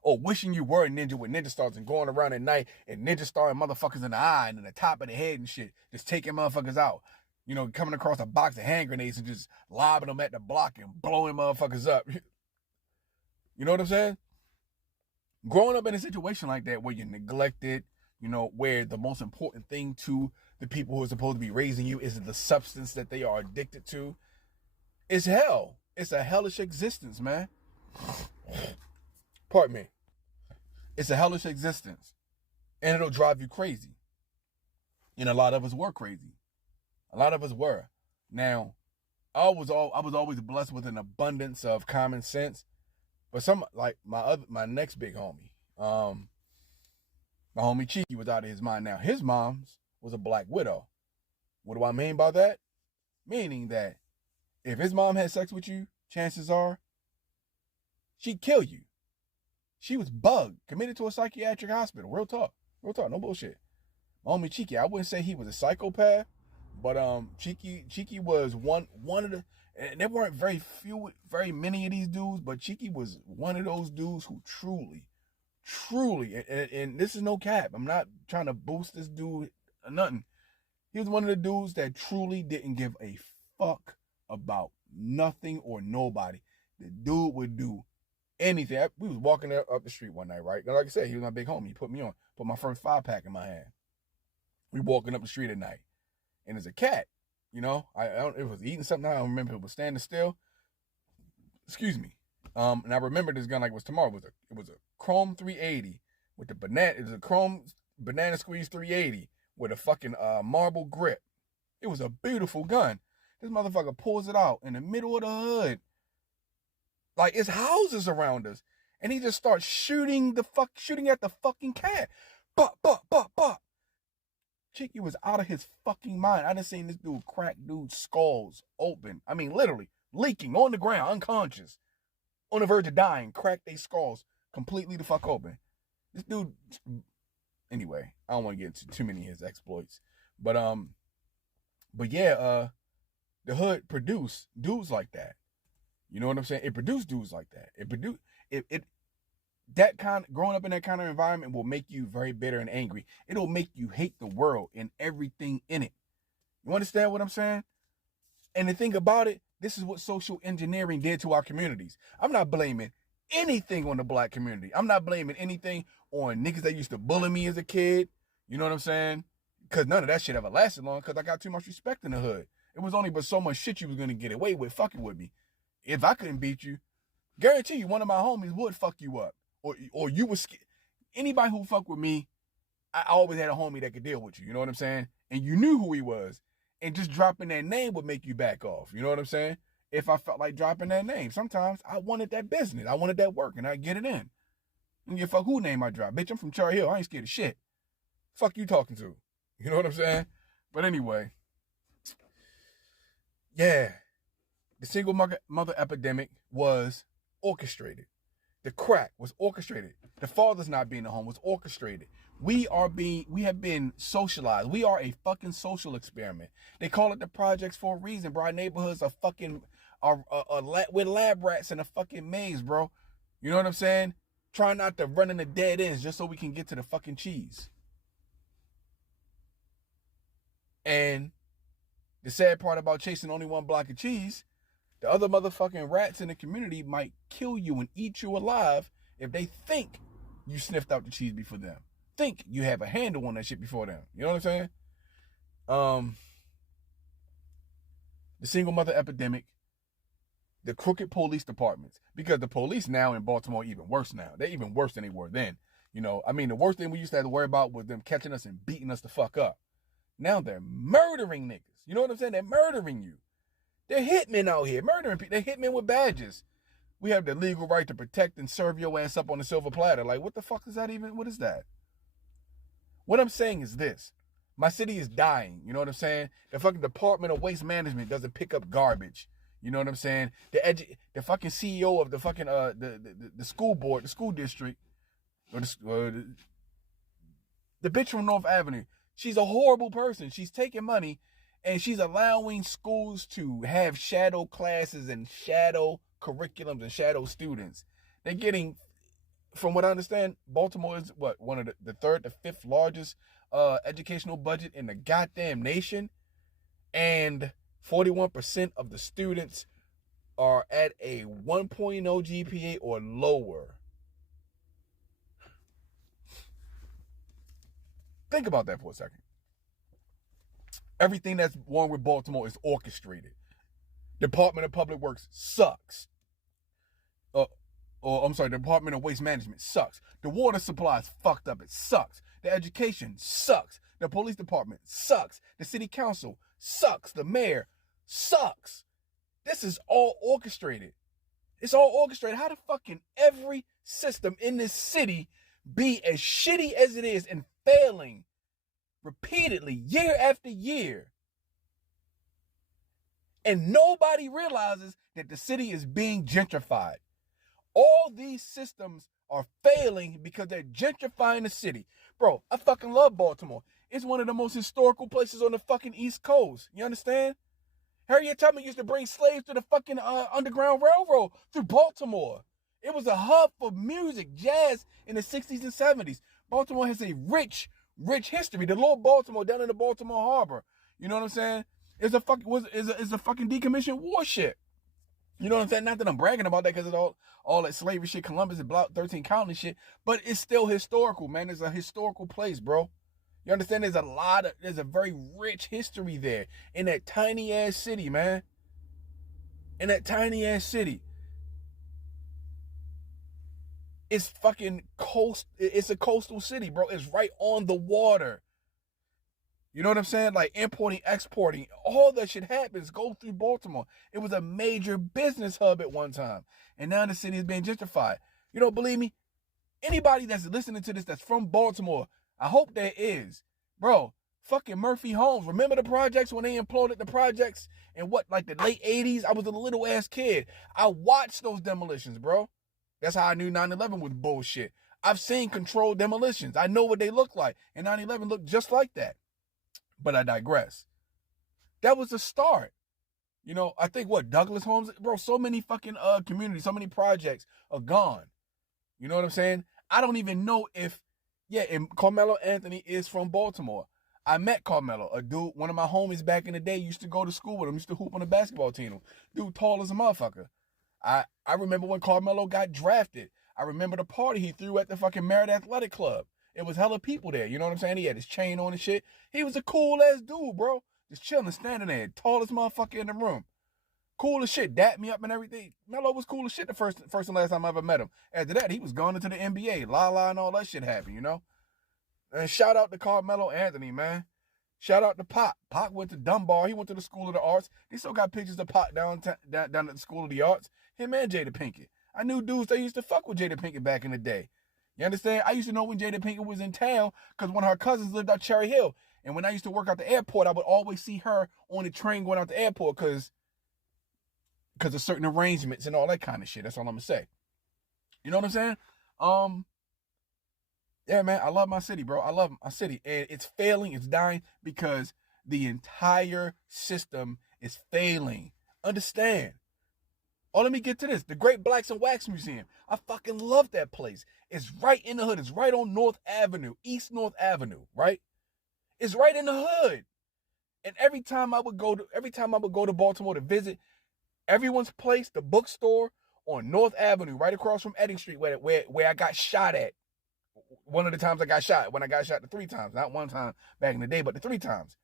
Or wishing you were a ninja with ninja stars and going around at night and ninja starring motherfuckers in the eye and in the top of the head and shit. Just taking motherfuckers out. You know, coming across a box of hand grenades and just lobbing them at the block and blowing motherfuckers up. You know what I'm saying? Growing up in a situation like that where you're neglected, you know, where the most important thing to the people who are supposed to be raising you is the substance that they are addicted to, is hell. It's a hellish existence, man. Pardon me. It's a hellish existence. And it'll drive you crazy. And a lot of us were crazy. A lot of us were. Now, I was always blessed with an abundance of common sense. But some, like my next big homie, my homie Cheeky was out of his mind. Now, his mom's was a black widow. What do I mean by that? Meaning that if his mom had sex with you, chances are she'd kill you. She was bugged, committed to a psychiatric hospital. Real talk, no bullshit. My homie Cheeky, I wouldn't say he was a psychopath, but Cheeky was one of the, and there weren't very many of these dudes, but Cheeky was one of those dudes who truly, and this is no cap. I'm not trying to boost this dude or nothing. He was one of the dudes that truly didn't give a fuck about nothing or nobody. The dude would do anything. We was walking up the street one night, right? Like I said, he was my big homie. He put me on, put my first 5-pack in my hand. We walking up the street at night, and there's a cat. You know, it was eating something. I don't remember. It was standing still. Excuse me. And I remember this gun like it was tomorrow. It was a Chrome 380 with the banana. It was a Chrome banana squeeze 380 with a fucking marble grip. It was a beautiful gun. This motherfucker pulls it out in the middle of the hood. Like, it's houses around us. And he just starts shooting at the fucking cat. Bop. Cheeky was out of his fucking mind. I done seen this dude crack dude's skulls open. I mean, literally, leaking on the ground, unconscious, on the verge of dying, crack their skulls completely the fuck open. This dude, anyway, I don't want to get into too many of his exploits. But yeah, the hood produced dudes like that. You know what I'm saying? It produced dudes like that. Growing up in that kind of environment will make you very bitter and angry. It'll make you hate the world and everything in it. You understand what I'm saying? And the thing about it, this is what social engineering did to our communities. I'm not blaming anything on the black community. I'm not blaming anything on niggas that used to bully me as a kid. You know what I'm saying? Because none of that shit ever lasted long because I got too much respect in the hood. It was only but so much shit you was going to get away with fucking with me. If I couldn't beat you, guarantee you one of my homies would fuck you up. Or you was scared. Anybody who fuck with me, I always had a homie that could deal with you. You know what I'm saying? And you knew who he was. And just dropping that name would make you back off. You know what I'm saying? If I felt like dropping that name. Sometimes I wanted that business. I wanted that work. And I'd get it in. And you fuck who name I drop. Bitch, I'm from Cherry Hill. I ain't scared of shit. Fuck you talking to. You know what I'm saying? But anyway. Yeah. The single mother epidemic was orchestrated. The crack was orchestrated. The fathers not being at home was orchestrated. We have been socialized. We are a fucking social experiment. They call it the projects for a reason, bro. Our neighborhoods are fucking with lab rats in a fucking maze, bro. You know what I'm saying? Trying not to run into dead ends just so we can get to the fucking cheese. And the sad part about chasing only one block of cheese, the other motherfucking rats in the community might kill you and eat you alive if they think you sniffed out the cheese before them. Think you have a handle on that shit before them. You know what I'm saying? The single mother epidemic, the crooked police departments, because the police now in Baltimore are even worse now. They're even worse than they were then. I mean, the worst thing we used to have to worry about was them catching us and beating us the fuck up. Now they're murdering niggas. You know what I'm saying? They're murdering you. They're hitmen out here, murdering people. They're hitmen with badges. We have the legal right to protect and serve your ass up on a silver platter. Like, what the fuck is that even? What is that? What I'm saying is this. My city is dying. You know what I'm saying? The fucking Department of Waste Management doesn't pick up garbage. You know what I'm saying? The fucking CEO of the fucking the school board, the school district, or the bitch from North Avenue. She's a horrible person. She's taking money and she's allowing schools to have shadow classes and shadow curriculums and shadow students. They're getting, from what I understand, Baltimore is one of the third to fifth largest educational budget in the goddamn nation, and 41% of the students are at a 1.0 GPA or lower. Think about that for a second. Everything that's wrong with Baltimore is orchestrated. Department of Public Works sucks. The Department of Waste Management sucks. The water supply is fucked up. It sucks. The education sucks. The police department sucks. The city council sucks. The mayor sucks. This is all orchestrated. It's all orchestrated. How the fuck can every system in this city be as shitty as it is and failing repeatedly year after year? And nobody realizes that the city is being gentrified. All these systems are failing because they're gentrifying the city. Bro, I fucking love Baltimore. It's one of the most historical places on the fucking East Coast. You understand? Harriet Tubman used to bring slaves to the fucking Underground Railroad through Baltimore. It was a hub for music, jazz in the 60s and 70s. Baltimore has a rich history. The Lord Baltimore down in the Baltimore Harbor. You know what I'm saying? It's a fucking decommissioned warship. You know what I'm saying? Not that I'm bragging about that because it's all that slavery shit, Columbus and Block 13 County shit, but it's still historical, man. It's a historical place, bro. You understand? There's a very rich history there in that tiny ass city, man. In that tiny ass city. It's fucking it's a coastal city, bro. It's right on the water. You know what I'm saying? Like importing, exporting, all that shit happens go through Baltimore. It was a major business hub at one time. And now the city is being gentrified. You don't believe me? Anybody that's listening to this that's from Baltimore, I hope there is. Bro, fucking Murphy Homes. Remember the projects when they imploded the projects in like the late 80s? I was a little ass kid. I watched those demolitions, bro. That's how I knew 9/11 was bullshit. I've seen controlled demolitions. I know what they look like. And 9/11 looked just like that. But I digress. That was the start. I think Douglas Homes, bro, so many fucking communities, so many projects are gone. You know what I'm saying? I don't even know and Carmelo Anthony is from Baltimore. I met Carmelo, a dude, one of my homies back in the day, used to go to school with him, used to hoop on the basketball team. Dude tall as a motherfucker. I remember when Carmelo got drafted. I remember the party he threw at the fucking Merritt Athletic Club. It was hella people there, you know what I'm saying? He had his chain on and shit. He was a cool ass dude, bro. Just chilling, standing there, tallest motherfucker in the room. Cool as shit, dapped me up and everything. Melo was cool as shit the first and last time I ever met him. After that, he was going into the NBA. La and all that shit happened, you know? And shout out to Carmelo Anthony, man. Shout out to Pac. Pac went to Dunbar. He went to the School of the Arts. They still got pictures of Pac down at the School of the Arts. Him and Jada Pinkett. I knew dudes that used to fuck with Jada Pinkett back in the day. You understand? I used to know when Jada Pinkett was in town because one of her cousins lived out Cherry Hill. And when I used to work out the airport, I would always see her on the train going out the airport because of certain arrangements and all that kind of shit. That's all I'm going to say. You know what I'm saying? Yeah, man, I love my city, bro. I love my city. And it's failing, it's dying because the entire system is failing. Understand? Oh, let me get to this. The Great Blacks and Wax Museum. I fucking love that place. It's right in the hood. It's right on North Avenue, East North Avenue, right? It's right in the hood. And every time I would go to Baltimore to visit Everyone's Place, the bookstore on North Avenue, right across from Edding Street, where I got shot at. One of the times I got shot, when I got shot the 3 times, not one time back in the day, but the 3 times.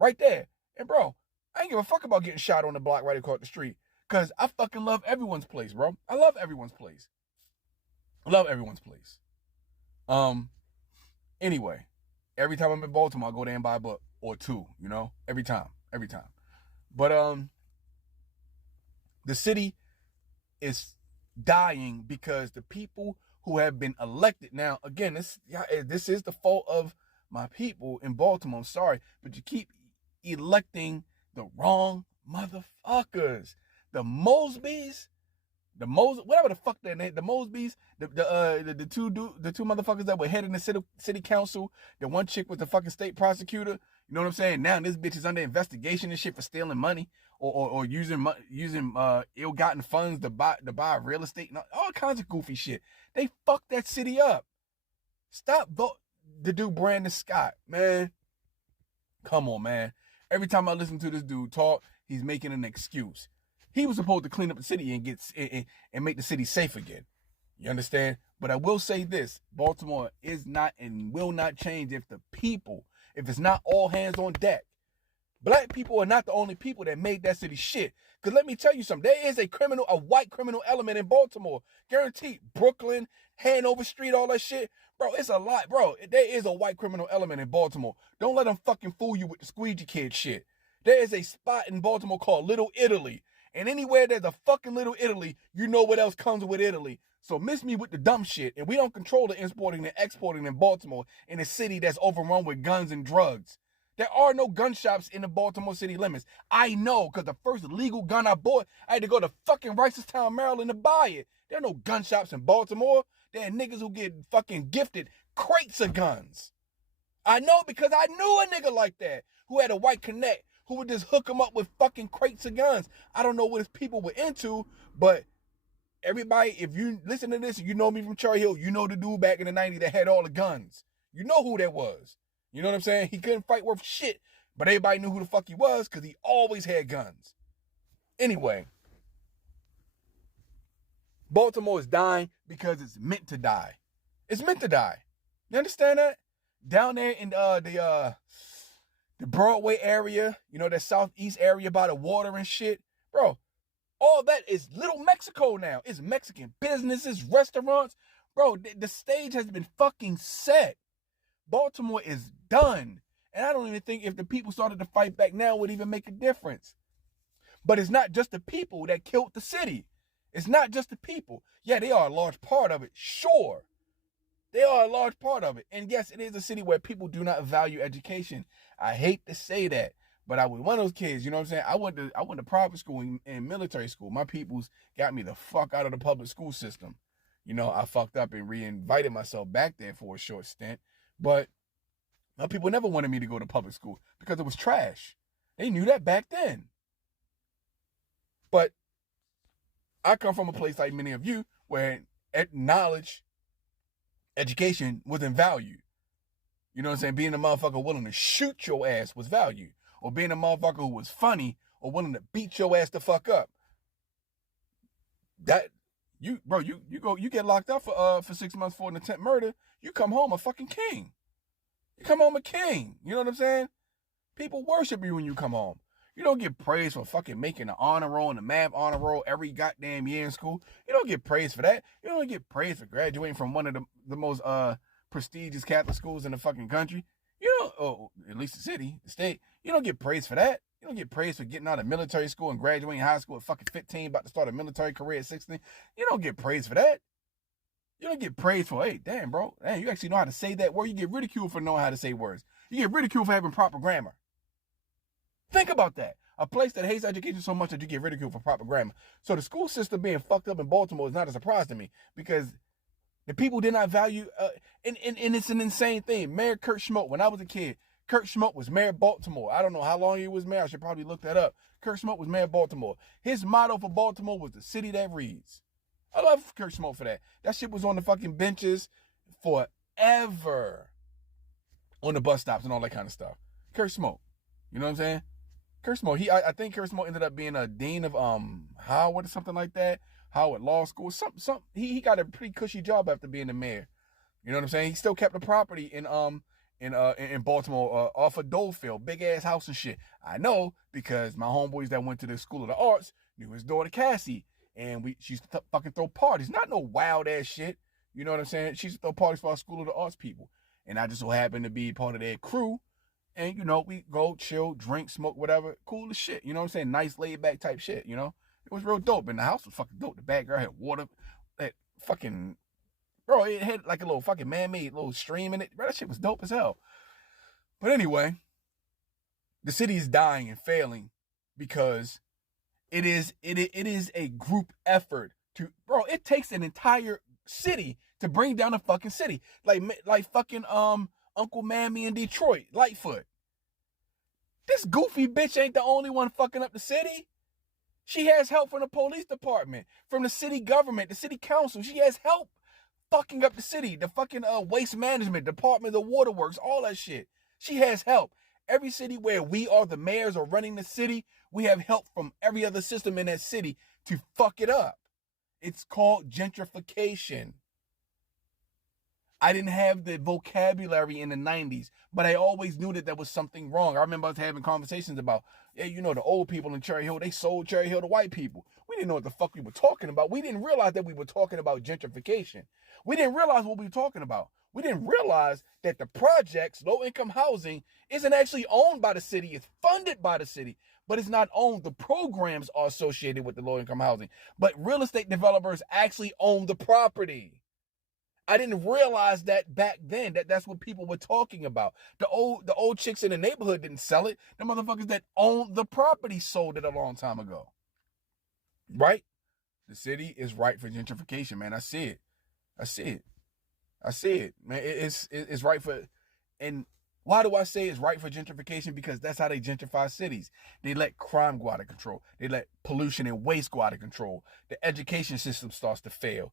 Right there. And bro, I ain't give a fuck about getting shot on the block right across the street. Because I fucking love Everyone's Place, bro. I love Everyone's Place. I love Everyone's Place. Anyway, every time I'm in Baltimore, I go there and buy a book or two, every time. But the city is dying because the people who have been elected, now again, this is the fault of my people in Baltimore. I'm sorry, but you keep electing the wrong motherfuckers. The Mosbys, whatever the fuck their name, the Mosbys, the two motherfuckers that were head in the city council. The one chick was the fucking state prosecutor. You know what I'm saying? Now this bitch is under investigation and shit for stealing money or using ill-gotten funds to buy real estate and all kinds of goofy shit. They fucked that city up. Stop vote the dude Brandon Scott, man. Come on, man. Every time I listen to this dude talk, he's making an excuse. He was supposed to clean up the city and make the city safe again. You understand? But I will say this: Baltimore is not and will not change if it's not all hands on deck. Black people are not the only people that made that city shit. Because let me tell you something. There is a white criminal element in Baltimore. Guaranteed. Brooklyn, Hanover Street, all that shit. Bro, it's a lot. Bro, there is a white criminal element in Baltimore. Don't let them fucking fool you with the squeegee kid shit. There is a spot in Baltimore called Little Italy. And anywhere there's a fucking Little Italy, you know what else comes with Italy. So miss me with the dumb shit. And we don't control the importing and exporting in Baltimore, in a city that's overrun with guns and drugs. There are no gun shops in the Baltimore city limits. I know, because the first legal gun I bought, I had to go to fucking Ricestown, Maryland to buy it. There are no gun shops in Baltimore. There are niggas who get fucking gifted crates of guns. I know because I knew a nigga like that who had a white connect who would just hook him up with fucking crates of guns. I don't know what his people were into, but everybody, if you listen to this, you know me from Cherry Hill, you know the dude back in the 90s that had all the guns. You know who that was. You know what I'm saying? He couldn't fight worth shit, but everybody knew who the fuck he was because he always had guns. Anyway, Baltimore is dying because it's meant to die. It's meant to die. You understand that? Down there in the Broadway area, that southeast area by the water and shit, bro, all that is Little Mexico now. It's Mexican businesses, restaurants. Bro, the stage has been fucking set. Baltimore is done. And I don't even think if the people started to fight back now would even make a difference. But it's not just the people that killed the city. It's not just the people. Yeah, they are a large part of it. Sure. They are a large part of it. And yes, it is a city where people do not value education. I hate to say that, but I was one of those kids, you know what I'm saying? I went to private school and military school. My peoples got me the fuck out of the public school system. I fucked up and re-invited myself back there for a short stint. But my people never wanted me to go to public school because it was trash. They knew that back then. But I come from a place like many of you where knowledge, education wasn't valued. You know what I'm saying? Being a motherfucker willing to shoot your ass was valued. Or being a motherfucker who was funny or willing to beat your ass the fuck up. That you get locked up for 6 months for an attempt murder. You come home a fucking king. You come home a king. You know what I'm saying? People worship you when you come home. You don't get praised for fucking making an honor roll and a math honor roll every goddamn year in school. You don't get praised for that. You don't get praised for graduating from one of the most prestigious Catholic schools in the fucking country. Or at least the city, the state. You don't get praised for that. You don't get praised for getting out of military school and graduating high school at fucking 15, about to start a military career at 16. You don't get praised for that. You don't get praised for, hey, damn, bro. Damn, you actually know how to say that word. You get ridiculed for knowing how to say words. You get ridiculed for having proper grammar. Think about that. A place that hates education so much that you get ridiculed for proper grammar. So the school system being fucked up in Baltimore is not a surprise to me because the people did not value, and it's an insane thing. Mayor Kurt Schmoke, when I was a kid, Kurt Schmoke was mayor of Baltimore. I don't know how long he was mayor. I should probably look that up. Kurt Schmoke was mayor of Baltimore. His motto for Baltimore was the city that reads. I love Kurt Schmoke for that. That shit was on the fucking benches forever. On the bus stops and all that kind of stuff. Kurt Schmoke. You know what I'm saying? Kurt Schmoke. I think Kurt Schmoke ended up being a dean of Howard or something like that. Howard Law School. He got a pretty cushy job after being the mayor. You know what I'm saying? He still kept the property in Baltimore off of Dolefield, big ass house and shit. I know because my homeboys that went to the School of the Arts knew his daughter Cassie, and she used to fucking throw parties. Not no wild ass shit. You know what I'm saying? She used to throw parties for our School of the Arts people. And I just so happened to be part of their crew. And, we go chill, drink, smoke, whatever. Cool as shit. You know what I'm saying? Nice laid back type shit, It was real dope. And the house was fucking dope. The back girl had water. That fucking, bro, it had like a little fucking man-made little stream in it. Bro, that shit was dope as hell. But anyway, the city is dying and failing because it is a group effort to, bro, it takes an entire city to bring down a fucking city. Like fucking Uncle Mammy in Detroit, Lightfoot. This goofy bitch ain't the only one fucking up the city. She has help from the police department, from the city government, the city council. She has help fucking up the city, the fucking waste management department, the waterworks, all that shit. She has help. Every city where we are the mayors or running the city, we have help from every other system in that city to fuck it up. It's called gentrification. I didn't have the vocabulary in the 90s, but I always knew that there was something wrong. I remember us having conversations about, the old people in Cherry Hill, they sold Cherry Hill to white people. We didn't know what the fuck we were talking about. We didn't realize that we were talking about gentrification. We didn't realize what we were talking about. We didn't realize that the projects, low-income housing, isn't actually owned by the city. It's funded by the city, but it's not owned. The programs are associated with the low-income housing, but real estate developers actually own the property. I didn't realize that back then, that's what people were talking about. The old chicks in the neighborhood didn't sell it. The motherfuckers that owned the property sold it a long time ago. Right? The city is ripe for gentrification, man. I see it. Man. It's right for, and why do I say it's right for gentrification? Because that's how they gentrify cities. They let crime go out of control. They let pollution and waste go out of control. The education system starts to fail.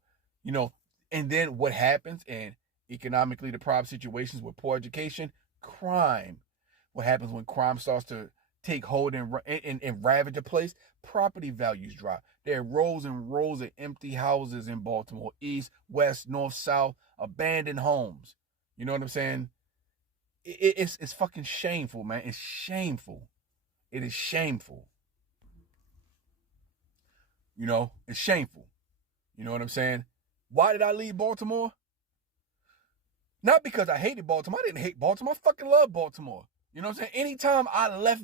And then what happens in economically deprived situations with poor education? Crime. What happens when crime starts to take hold and ravage a place? Property values drop. There are rows and rows of empty houses in Baltimore, east, west, north, south, abandoned homes. You know what I'm saying? It's fucking shameful, man. It's shameful. It is shameful. It's shameful. You know what I'm saying? Why did I leave Baltimore? Not because I hated Baltimore. I didn't hate Baltimore. I fucking love Baltimore. You know what I'm saying? Anytime I left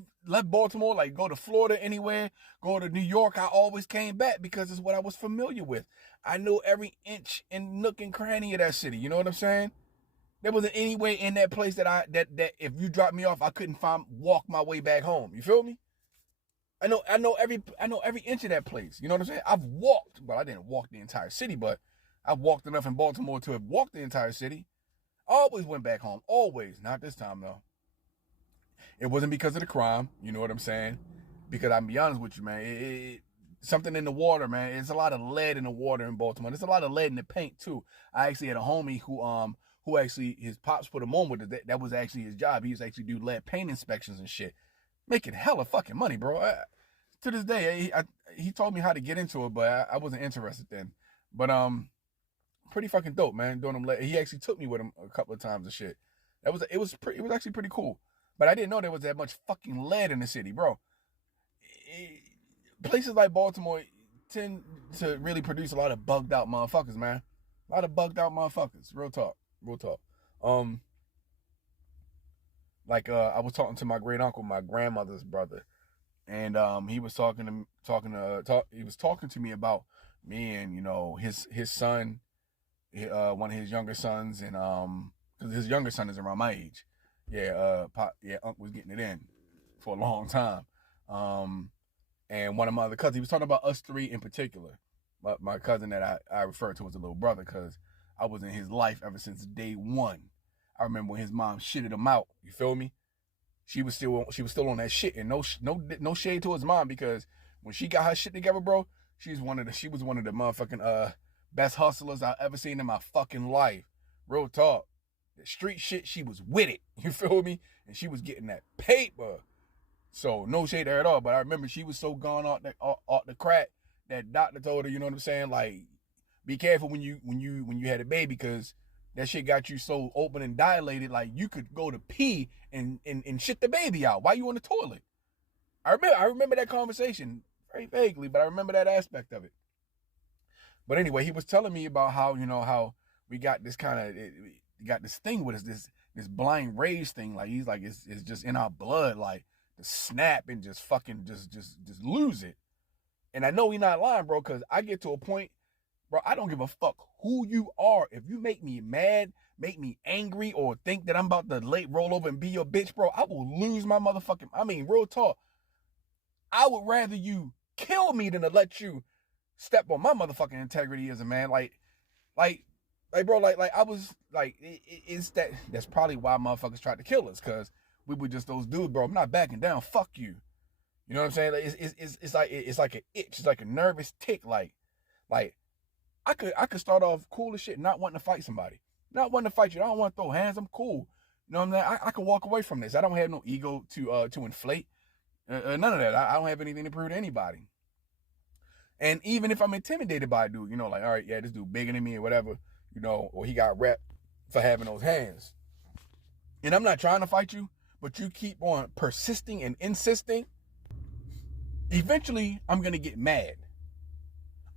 Baltimore, like go to Florida, anywhere, go to New York, I always came back because it's what I was familiar with. I knew every inch and nook and cranny of that city. You know what I'm saying? There wasn't any way in that place that if you dropped me off, I couldn't walk my way back home. You feel me? I know every inch of that place. You know what I'm saying? I've walked, well, I didn't walk the entire city, but I've walked enough in Baltimore to have walked the entire city. I always went back home. Always. Not this time, though. It wasn't because of the crime. You know what I'm saying? Because I'm be honest with you, man. Something in the water, man. There's a lot of lead in the water in Baltimore. There's a lot of lead in the paint, too. I actually had a homie who actually, his pops put him on with it. That was actually his job. He used to actually do lead paint inspections and shit. Making hella fucking money, bro. To this day, he told me how to get into it, but I wasn't interested then. But, pretty fucking dope, man. Doing them. He actually took me with him a couple of times and shit. It was actually pretty cool. But I didn't know there was that much fucking lead in the city, bro. Places like Baltimore tend to really produce a lot of bugged out motherfuckers, man. A lot of bugged out motherfuckers. Real talk. I was talking to my great uncle, my grandmother's brother, and he was talking to me about me and his son. One of his younger sons, and because his younger son is around my age. Unc was getting it in for a long time. And one of my other cousins, he was talking about us three in particular. My cousin that I refer to as a little brother, because I was in his life ever since day one. I remember when his mom shitted him out. You feel me? She was still on that shit, and no shade to his mom, because when she got her shit together, bro, she was one of the motherfucking best hustlers I've ever seen in my fucking life. Real talk. The street shit, she was with it. You feel me? And she was getting that paper. So no shade there at all. But I remember she was so gone off the crack that doctor told her, you know what I'm saying? Like, be careful when you had a baby, because that shit got you so open and dilated, like you could go to pee and shit the baby out while you on the toilet. I remember that conversation very vaguely, but I remember that aspect of it. But anyway, he was telling me about how we got this kind of, got this thing with us, this blind rage thing. Like he's like, it's just in our blood, like to snap and just fucking just lose it. And I know he's not lying, bro, because I get to a point, bro, I don't give a fuck who you are. If you make me mad, make me angry, or think that I'm about to roll over and be your bitch, bro, I will lose my motherfucking, I mean, real talk. I would rather you kill me than to let you step on my motherfucking integrity as a man. Like, bro, I was like, it's that's probably why motherfuckers tried to kill us, because we were just those dudes, bro. I'm not backing down. Fuck you. You know what I'm saying? Like, it's like an itch. It's like a nervous tick. Like I could start off cool as shit, not wanting to fight somebody, not wanting to fight you. I don't want to throw hands. I'm cool. You know what I'm saying? I can walk away from this. I don't have no ego to inflate. None of that. I don't have anything to prove to anybody. And even if I'm intimidated by a dude, you know, like, all right, yeah, this dude bigger than me or whatever, you know, or he got rep for having those hands. And I'm not trying to fight you, but you keep on persisting and insisting. Eventually, I'm going to get mad.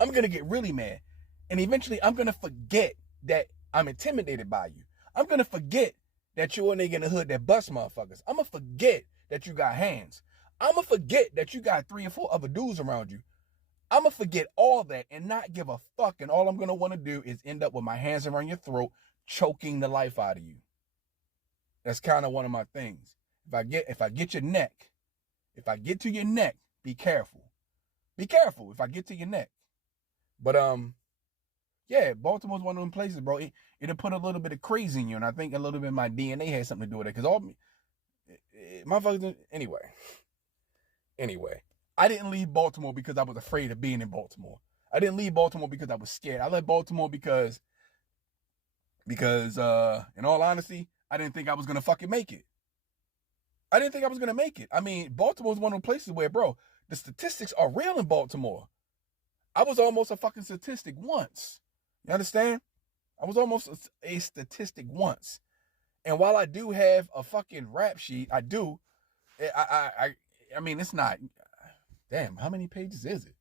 I'm going to get really mad. And eventually, I'm going to forget that I'm intimidated by you. I'm going to forget that you're a nigga in the hood that bust motherfuckers. I'm going to forget that you got hands. I'm going to forget that you got 3 or 4 other dudes around you. I'm going to forget all that and not give a fuck. And all I'm going to want to do is end up with my hands around your throat, choking the life out of you. That's kind of one of my things. If I get your neck, if I get to your neck, be careful. Be careful if I get to your neck. But, yeah, Baltimore's one of them places, bro. It'll put a little bit of crazy in you. And I think a little bit of my DNA has something to do with it. Because motherfuckers, Anyway, I didn't leave Baltimore because I was afraid of being in Baltimore. I didn't leave Baltimore because I was scared. I left Baltimore because in all honesty, I didn't think I was going to fucking make it. I didn't think I was going to make it. I mean, Baltimore's one of the places where, bro, the statistics are real in Baltimore. I was almost a fucking statistic once. You understand? I was almost a statistic once. And while I do have a fucking rap sheet, I do, I mean, it's not, damn, how many pages is it?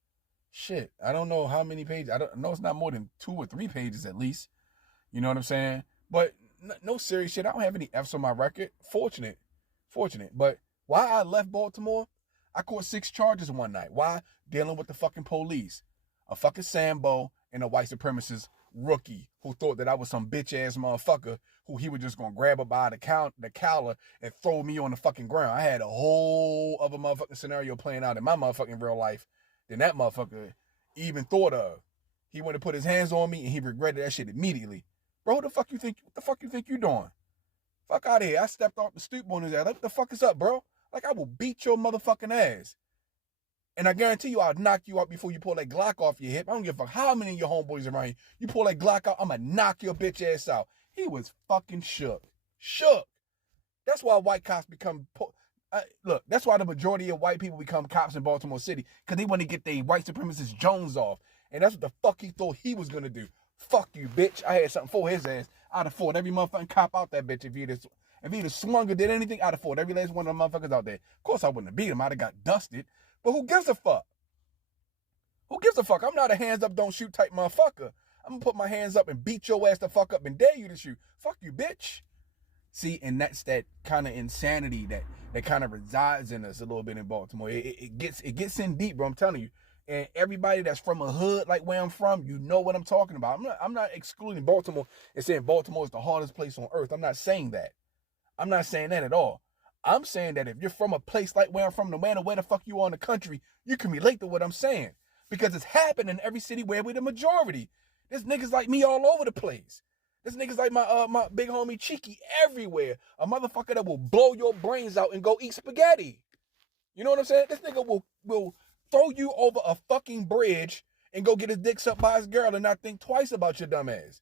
Shit, I don't know how many pages. I don't know, it's not more than 2 or 3 pages at least. You know what I'm saying? But no serious shit. I don't have any F's on my record. Fortunate. But why I left Baltimore, I caught 6 charges one night. Why? Dealing with the fucking police. A fucking Sambo and a white supremacist rookie who thought that I was some bitch ass motherfucker who he was just gonna grab her by the collar and throw me on the fucking ground. I had a whole other motherfucking scenario playing out in my motherfucking real life than that motherfucker even thought of. He went to put his hands on me and he regretted that shit immediately. Bro, what the fuck you think you doing? Fuck out of here. I stepped off the stoop on his ass. Like, what the fuck is up, bro? Like, I will beat your motherfucking ass. And I guarantee you I'll knock you out before you pull that Glock off your hip. I don't give a fuck how many of your homeboys around you. You pull that Glock out, I'm going to knock your bitch ass out. He was fucking shook. Shook. That's why white cops become... look, that's why the majority of white people become cops in Baltimore City. Because they want to get their white supremacist Jones off. And that's what the fuck he thought he was going to do. Fuck you, bitch. I had something for his ass. I'd have fought every motherfucking cop out that bitch if he'd have swung or did anything. I'd have fought every last one of them motherfuckers out there. Of course I wouldn't have beat him. I'd have got dusted. But who gives a fuck? Who gives a fuck? I'm not a hands up, don't shoot type motherfucker. I'm gonna put my hands up and beat your ass the fuck up and dare you to shoot. Fuck you, bitch. See, and that's that kind of insanity that kind of resides in us a little bit in Baltimore. It gets in deep, bro. I'm telling you. And everybody that's from a hood like where I'm from, you know what I'm talking about. I'm not excluding Baltimore and saying Baltimore is the hardest place on earth. I'm not saying that. I'm not saying that at all. I'm saying that if you're from a place like where I'm from, no matter where the fuck you are in the country, you can relate to what I'm saying. Because it's happened in every city where we're the majority. There's niggas like me all over the place. There's niggas like my big homie Cheeky everywhere. A motherfucker that will blow your brains out and go eat spaghetti. You know what I'm saying? This nigga will throw you over a fucking bridge and go get his dick sucked by his girl and not think twice about your dumb ass.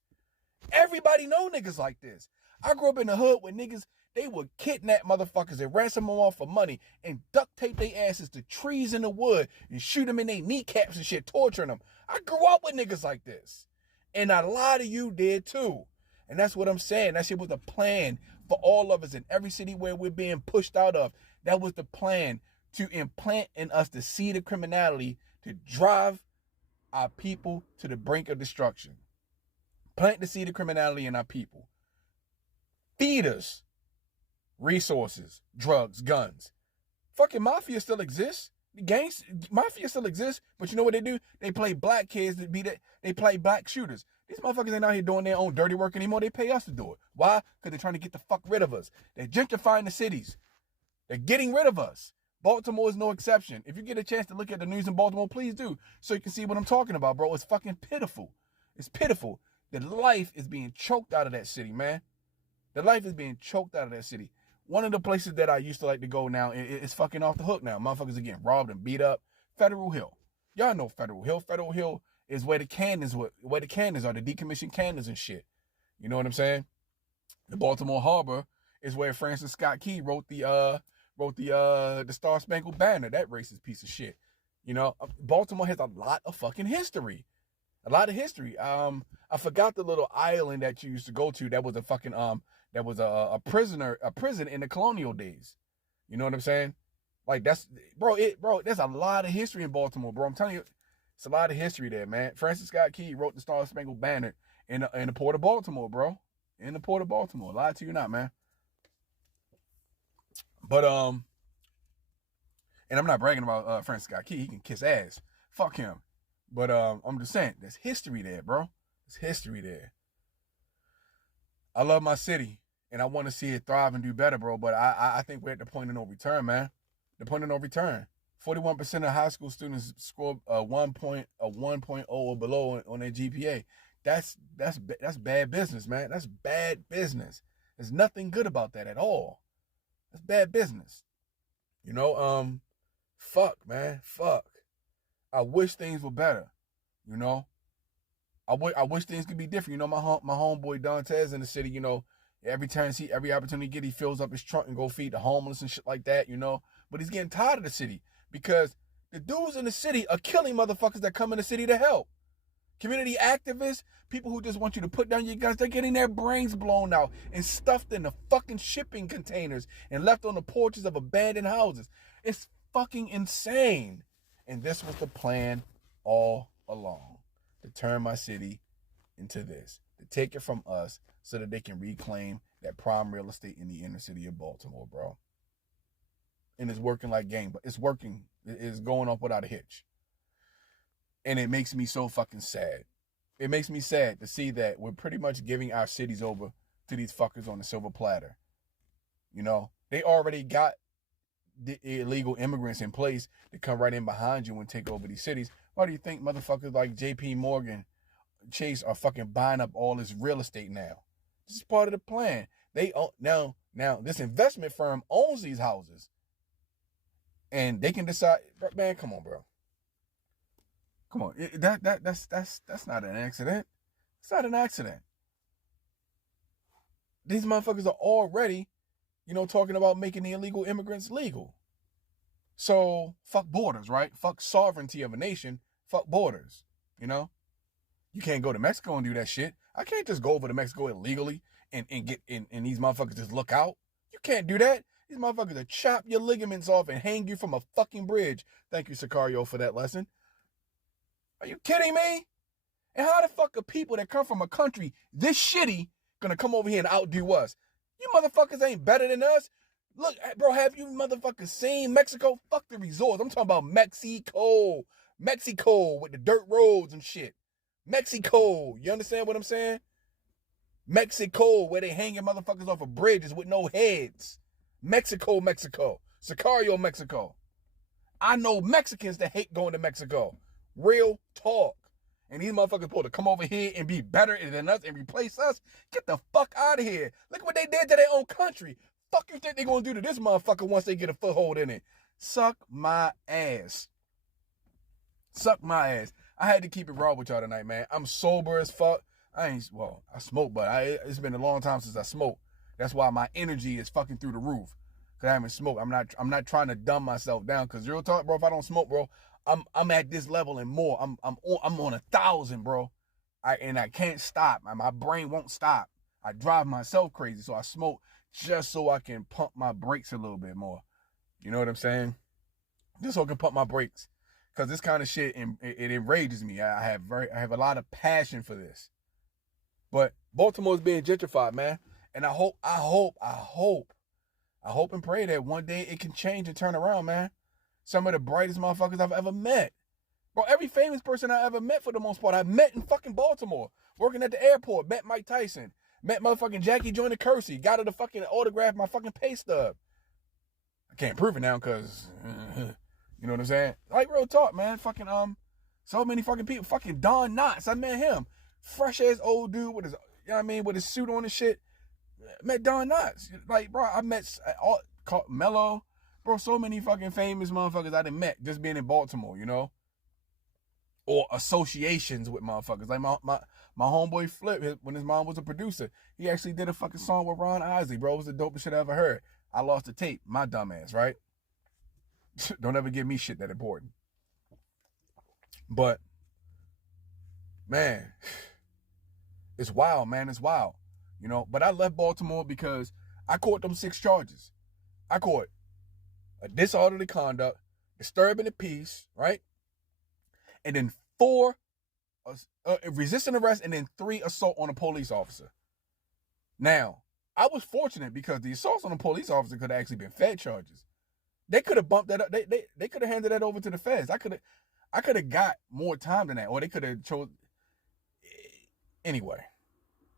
Everybody know niggas like this. I grew up in the hood where niggas, they would kidnap motherfuckers and ransom them off for money and duct tape their asses to trees in the wood and shoot them in their kneecaps and shit, torturing them. I grew up with niggas like this. And a lot of you did too. And that's what I'm saying. That shit was the plan for all of us in every city where we're being pushed out of. That was the plan, to implant in us the seed of criminality to drive our people to the brink of destruction. Plant the seed of criminality in our people. Feed us resources, drugs, guns. Fucking mafia still exists. The mafia still exists, but you know what they do? They play black kids to be that. They play black shooters. These motherfuckers ain't out here doing their own dirty work anymore. They pay us to do it. Why? Because they're trying to get the fuck rid of us. They're gentrifying the cities. They're getting rid of us. Baltimore is no exception. If you get a chance to look at the news in Baltimore, please do, so you can see what I'm talking about, bro. It's fucking pitiful. It's pitiful. The life is being choked out of that city, man. The life is being choked out of that city. One of the places that I used to like to go now is fucking off the hook now. Motherfuckers are getting robbed and beat up. Federal Hill. Y'all know Federal Hill. Federal Hill is where the cannons are, the decommissioned cannons and shit. You know what I'm saying? The Baltimore Harbor is where Francis Scott Key wrote the Star Spangled Banner. That racist piece of shit. You know, Baltimore has a lot of fucking history. A lot of history. I forgot the little island that you used to go to that was a fucking that was a prison in the colonial days. You know what I'm saying? Like there's a lot of history in Baltimore, bro. I'm telling you, it's a lot of history there, man. Francis Scott Key wrote the Star Spangled Banner in the port of Baltimore, bro. In the port of Baltimore. Lie to you not, man. But and I'm not bragging about Francis Scott Key. He can kiss ass. Fuck him. But I'm just saying, there's history there, bro. There's history there. I love my city, and I want to see it thrive and do better, bro. But I think we're at the point of no return, man. The point of no return. 41% of high school students score 1.0 or below on their GPA. That's bad business, man. That's bad business. There's nothing good about that at all. That's bad business. You know, fuck, man. Fuck. I wish things were better. You know, I wish things could be different. You know, my homeboy Dantes in the city. You know, every opportunity he get, he fills up his trunk and go feed the homeless and shit like that. You know, but he's getting tired of the city because the dudes in the city are killing motherfuckers that come in the city to help. Community activists, people who just want you to put down your guns, they're getting their brains blown out and stuffed in the fucking shipping containers and left on the porches of abandoned houses. It's fucking insane. And this was the plan all along, to turn my city into this, to take it from us so that they can reclaim that prime real estate in the inner city of Baltimore, bro. And it's working like game, but it's working. It's going off without a hitch. And it makes me so fucking sad. It makes me sad to see that we're pretty much giving our cities over to these fuckers on the silver platter. You know, they already got the illegal immigrants in place to come right in behind you and take over these cities. Why do you think motherfuckers like JP Morgan, Chase are fucking buying up all this real estate now? This is part of the plan. They own, now this investment firm owns these houses. And they can decide, man, come on, bro. Come on. That's not an accident. It's not an accident. These motherfuckers are already, you know, talking about making the illegal immigrants legal. So, fuck borders, right? Fuck sovereignty of a nation. Fuck borders, you know? You can't go to Mexico and do that shit. I can't just go over to Mexico illegally and get in and these motherfuckers just look out. You can't do that. These motherfuckers will chop your ligaments off and hang you from a fucking bridge. Thank you, Sicario, for that lesson. Are you kidding me? And how the fuck are people that come from a country this shitty gonna come over here and outdo us? You motherfuckers ain't better than us. Look, bro, have you motherfuckers seen Mexico? Fuck the resorts. I'm talking about Mexico. Mexico with the dirt roads and shit. Mexico. You understand what I'm saying? Mexico, where they hanging motherfuckers off of bridges with no heads. Mexico, Mexico. Sicario, Mexico. I know Mexicans that hate going to Mexico. Real talk. And these motherfuckers supposed to come over here and be better than us and replace us. Get the fuck out of here. Look what they did to their own country. Fuck you think they gonna do to this motherfucker once they get a foothold in it. Suck my ass. Suck my ass. I had to keep it raw with y'all tonight, man. I'm sober as fuck. I smoke, but it's been a long time since I smoked. That's why my energy is fucking through the roof. Cause I haven't smoked. I'm not trying to dumb myself down. Cause real talk, bro, if I don't smoke, bro, I'm at this level and more. I'm on 1,000, bro. I can't stop. My brain won't stop. I drive myself crazy, so I smoke just so I can pump my brakes a little bit more. You know what I'm saying? Just so I can pump my brakes. Cause this kind of shit, it enrages me. I have a lot of passion for this. But Baltimore's being gentrified, man. And I hope and pray that one day it can change and turn around, man. Some of the brightest motherfuckers I've ever met. Bro, every famous person I ever met for the most part, I met in fucking Baltimore. Working at the airport, met Mike Tyson. Met motherfucking Jackie Joyner Kersey. Got her to fucking autograph my fucking pay stub. I can't prove it now because, you know what I'm saying? Like, real talk, man. Fucking, so many fucking people. Fucking Don Knotts. I met him. Fresh ass old dude with his, you know what I mean, with his suit on and shit. Met Don Knotts. Like, bro, I met Mello. Bro, so many fucking famous motherfuckers I done met just being in Baltimore, you know? Or associations with motherfuckers. Like my homeboy Flip, when his mom was a producer, he actually did a fucking song with Ron Isley, bro. It was the dopest shit I ever heard. I lost the tape. My dumb ass, right? Don't ever give me shit that important. But, man, it's wild, man. It's wild. You know, but I left Baltimore because I caught them 6 charges. I caught a disorderly conduct, disturbing the peace, right? And then 4 resisting arrest, and then 3 assault on a police officer. Now, I was fortunate because the assaults on a police officer could have actually been Fed charges. They could have bumped that up. They could have handed that over to the feds. I could have got more time than that, or they could have chose. Anyway,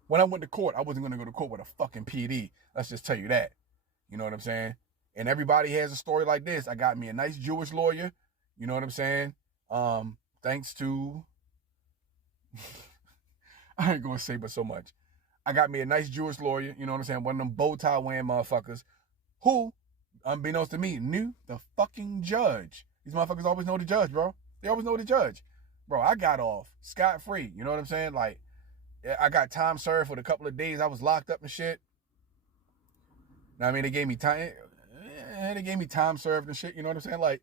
when I went to court, I wasn't going to go to court with a fucking PD. Let's just tell you that. You know what I'm saying? And everybody has a story like this. I got me a nice Jewish lawyer. You know what I'm saying? Thanks to, I ain't gonna say but so much. I got me a nice Jewish lawyer, you know what I'm saying? One of them bow tie wearing motherfuckers who, unbeknownst to me, knew the fucking judge. These motherfuckers always know the judge, bro. They always know the judge. Bro, I got off scot-free, you know what I'm saying? Like, I got time served for the couple of days I was locked up and shit. Now, I mean, they gave me time served and shit, you know what I'm saying? Like,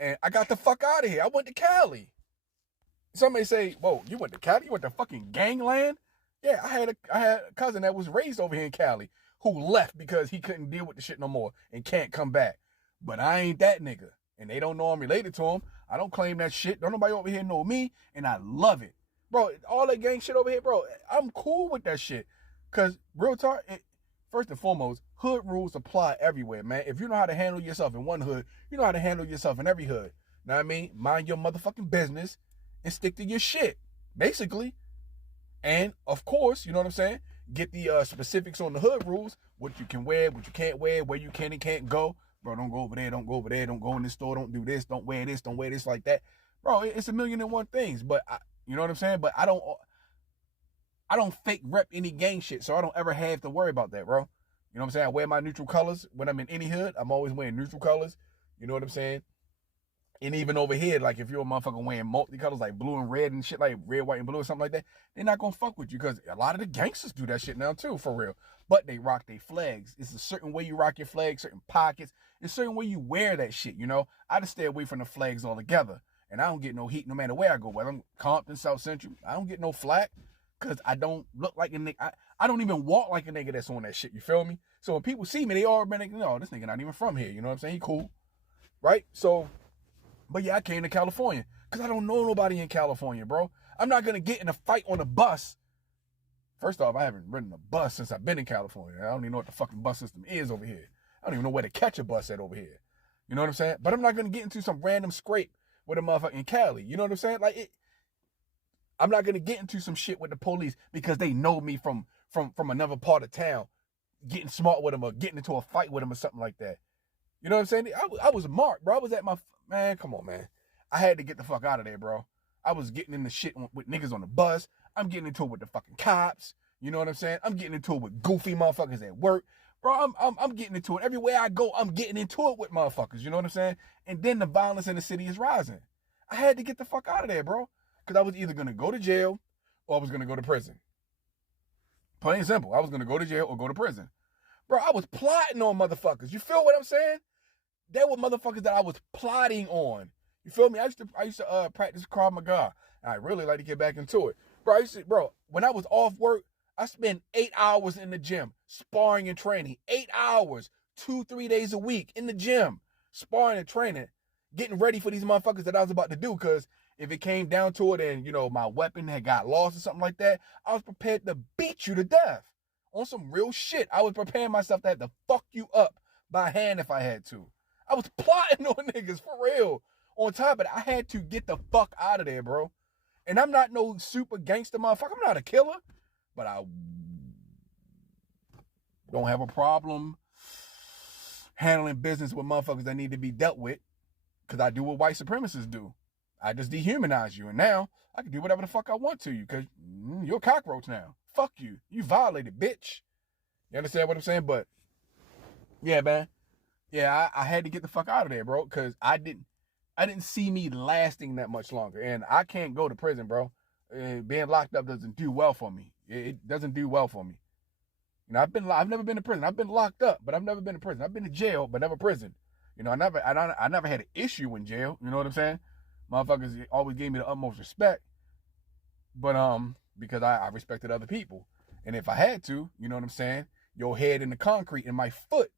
and I got the fuck out of here. I went to Cali. Somebody say, whoa, you went to Cali? You went to fucking gangland? Yeah, I had a cousin that was raised over here in Cali who left because he couldn't deal with the shit no more and can't come back. But I ain't that nigga. And they don't know I'm related to him. I don't claim that shit. Don't nobody over here know me. And I love it. Bro, all that gang shit over here, bro, I'm cool with that shit. Because real talk, first and foremost, hood rules apply everywhere, man. If you know how to handle yourself in one hood, you know how to handle yourself in every hood. Know what I mean? Mind your motherfucking business and stick to your shit, basically. And, of course, you know what I'm saying? Get the specifics on the hood rules, what you can wear, what you can't wear, where you can and can't go. Bro, don't go over there, don't go over there, don't go in this store, don't do this, don't wear this like that. Bro, it's a million and one things, but, you know what I'm saying? But I don't fake rep any gang shit, so I don't ever have to worry about that, bro. You know what I'm saying? I wear my neutral colors. When I'm in any hood, I'm always wearing neutral colors. You know what I'm saying? And even over here, like if you're a motherfucker wearing multicolors like blue and red and shit, like red, white, and blue or something like that, they're not gonna fuck with you because a lot of the gangsters do that shit now too, for real. But they rock their flags. It's a certain way you rock your flag, certain pockets. It's a certain way you wear that shit, you know? I just stay away from the flags altogether. And I don't get no heat no matter where I go. Whether I'm Compton, South Central, I don't get no flack because I don't look like a nigga. I don't even walk like a nigga that's on that shit, you feel me? So when people see me, they already think, no, this nigga not even from here, you know what I'm saying? He cool, right? So, but yeah, I came to California because I don't know nobody in California, bro. I'm not going to get in a fight on a bus. First off, I haven't ridden a bus since I've been in California. I don't even know what the fucking bus system is over here. I don't even know where to catch a bus at over here. You know what I'm saying? But I'm not going to get into some random scrape with a motherfucker in Cali. You know what I'm saying? Like, I'm not going to get into some shit with the police because they know me from another part of town, getting smart with them or getting into a fight with them or something like that. You know what I'm saying? I was marked, bro. I was at my, man, come on, man. I had to get the fuck out of there, bro. I was getting into shit with niggas on the bus. I'm getting into it with the fucking cops. You know what I'm saying? I'm getting into it with goofy motherfuckers at work. Bro, I'm getting into it. Everywhere I go, I'm getting into it with motherfuckers. You know what I'm saying? And then the violence in the city is rising. I had to get the fuck out of there, bro. Because I was either going to go to jail or I was going to go to prison. Plain and simple. I was going to go to jail or go to prison. Bro, I was plotting on motherfuckers. You feel what I'm saying? They were motherfuckers that I was plotting on. You feel me? I used to practice Krav Maga. I really like to get back into it. Bro, when I was off work, I spent 8 hours in the gym, sparring and training. 8 hours, 2-3 days a week in the gym, sparring and training, getting ready for these motherfuckers that I was about to do. Because if it came down to it and, my weapon had got lost or something like that, I was prepared to beat you to death. On some real shit. I was preparing myself to have to fuck you up by hand if I had to. I was plotting on niggas, for real. On top of it, I had to get the fuck out of there, bro. And I'm not no super gangster motherfucker. I'm not a killer. But I don't have a problem handling business with motherfuckers that need to be dealt with. Because I do what white supremacists do. I just dehumanize you. And now I can do whatever the fuck I want to you. Because you're a cockroach now. Fuck you. You violated, bitch. You understand what I'm saying? But, yeah, man. Yeah, I had to get the fuck out of there, bro. Because I didn't see me lasting that much longer. And I can't go to prison, bro. Being locked up doesn't do well for me. It doesn't do well for me. I've never been to prison. I've been locked up, but I've never been to prison. I've been to jail, but never prison. I never had an issue in jail. You know what I'm saying? Motherfuckers always gave me the utmost respect. But because I respected other people. And if I had to, you know what I'm saying? Your head in the concrete and my foot,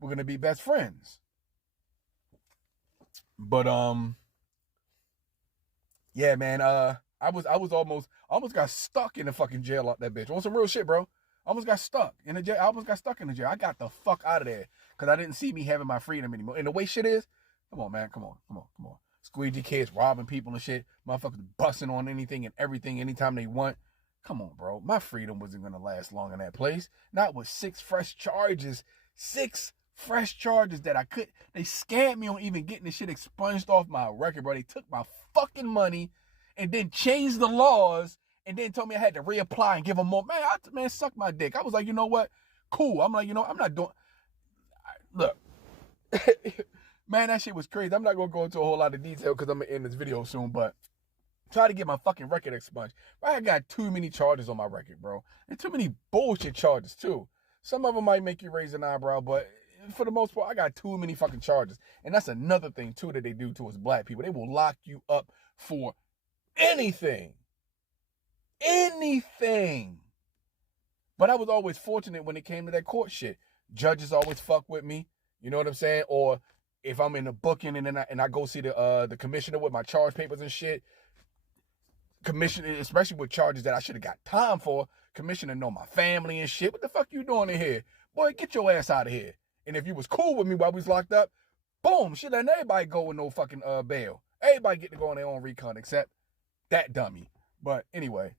we're gonna be best friends. But yeah, man, I almost got stuck in the fucking jail out that bitch. On some real shit, bro. I almost got stuck in the jail. I got the fuck out of there because I didn't see me having my freedom anymore. And the way shit is, come on, man, come on. Squeegee kids robbing people and shit. Motherfuckers busting on anything and everything anytime they want. Come on, bro. My freedom wasn't going to last long in that place. Not with 6 fresh charges. 6 fresh charges that they scammed me on even getting this shit expunged off my record, bro. They took my fucking money and then changed the laws and then told me I had to reapply and give them more. Man, suck my dick. I was like, you know what? Cool. I'm like, I'm not doing... Look. Man, that shit was crazy. I'm not going to go into a whole lot of detail because I'm going to end this video soon, but try to get my fucking record expunged. I got too many charges on my record, bro. And too many bullshit charges, too. Some of them might make you raise an eyebrow, but for the most part, I got too many fucking charges. And that's another thing, too, that they do to us black people. They will lock you up for anything. Anything. But I was always fortunate when it came to that court shit. Judges always fuck with me. You know what I'm saying? Or if I'm in the booking and I go see the commissioner with my charge papers and shit, commissioner, especially with charges that I should have got time for, commissioner know my family and shit. What the fuck you doing in here? Boy, get your ass out of here. And if you was cool with me while we was locked up, boom, shit, letting everybody go with no fucking bail. Everybody get to go on their own recon except that dummy. But anyway,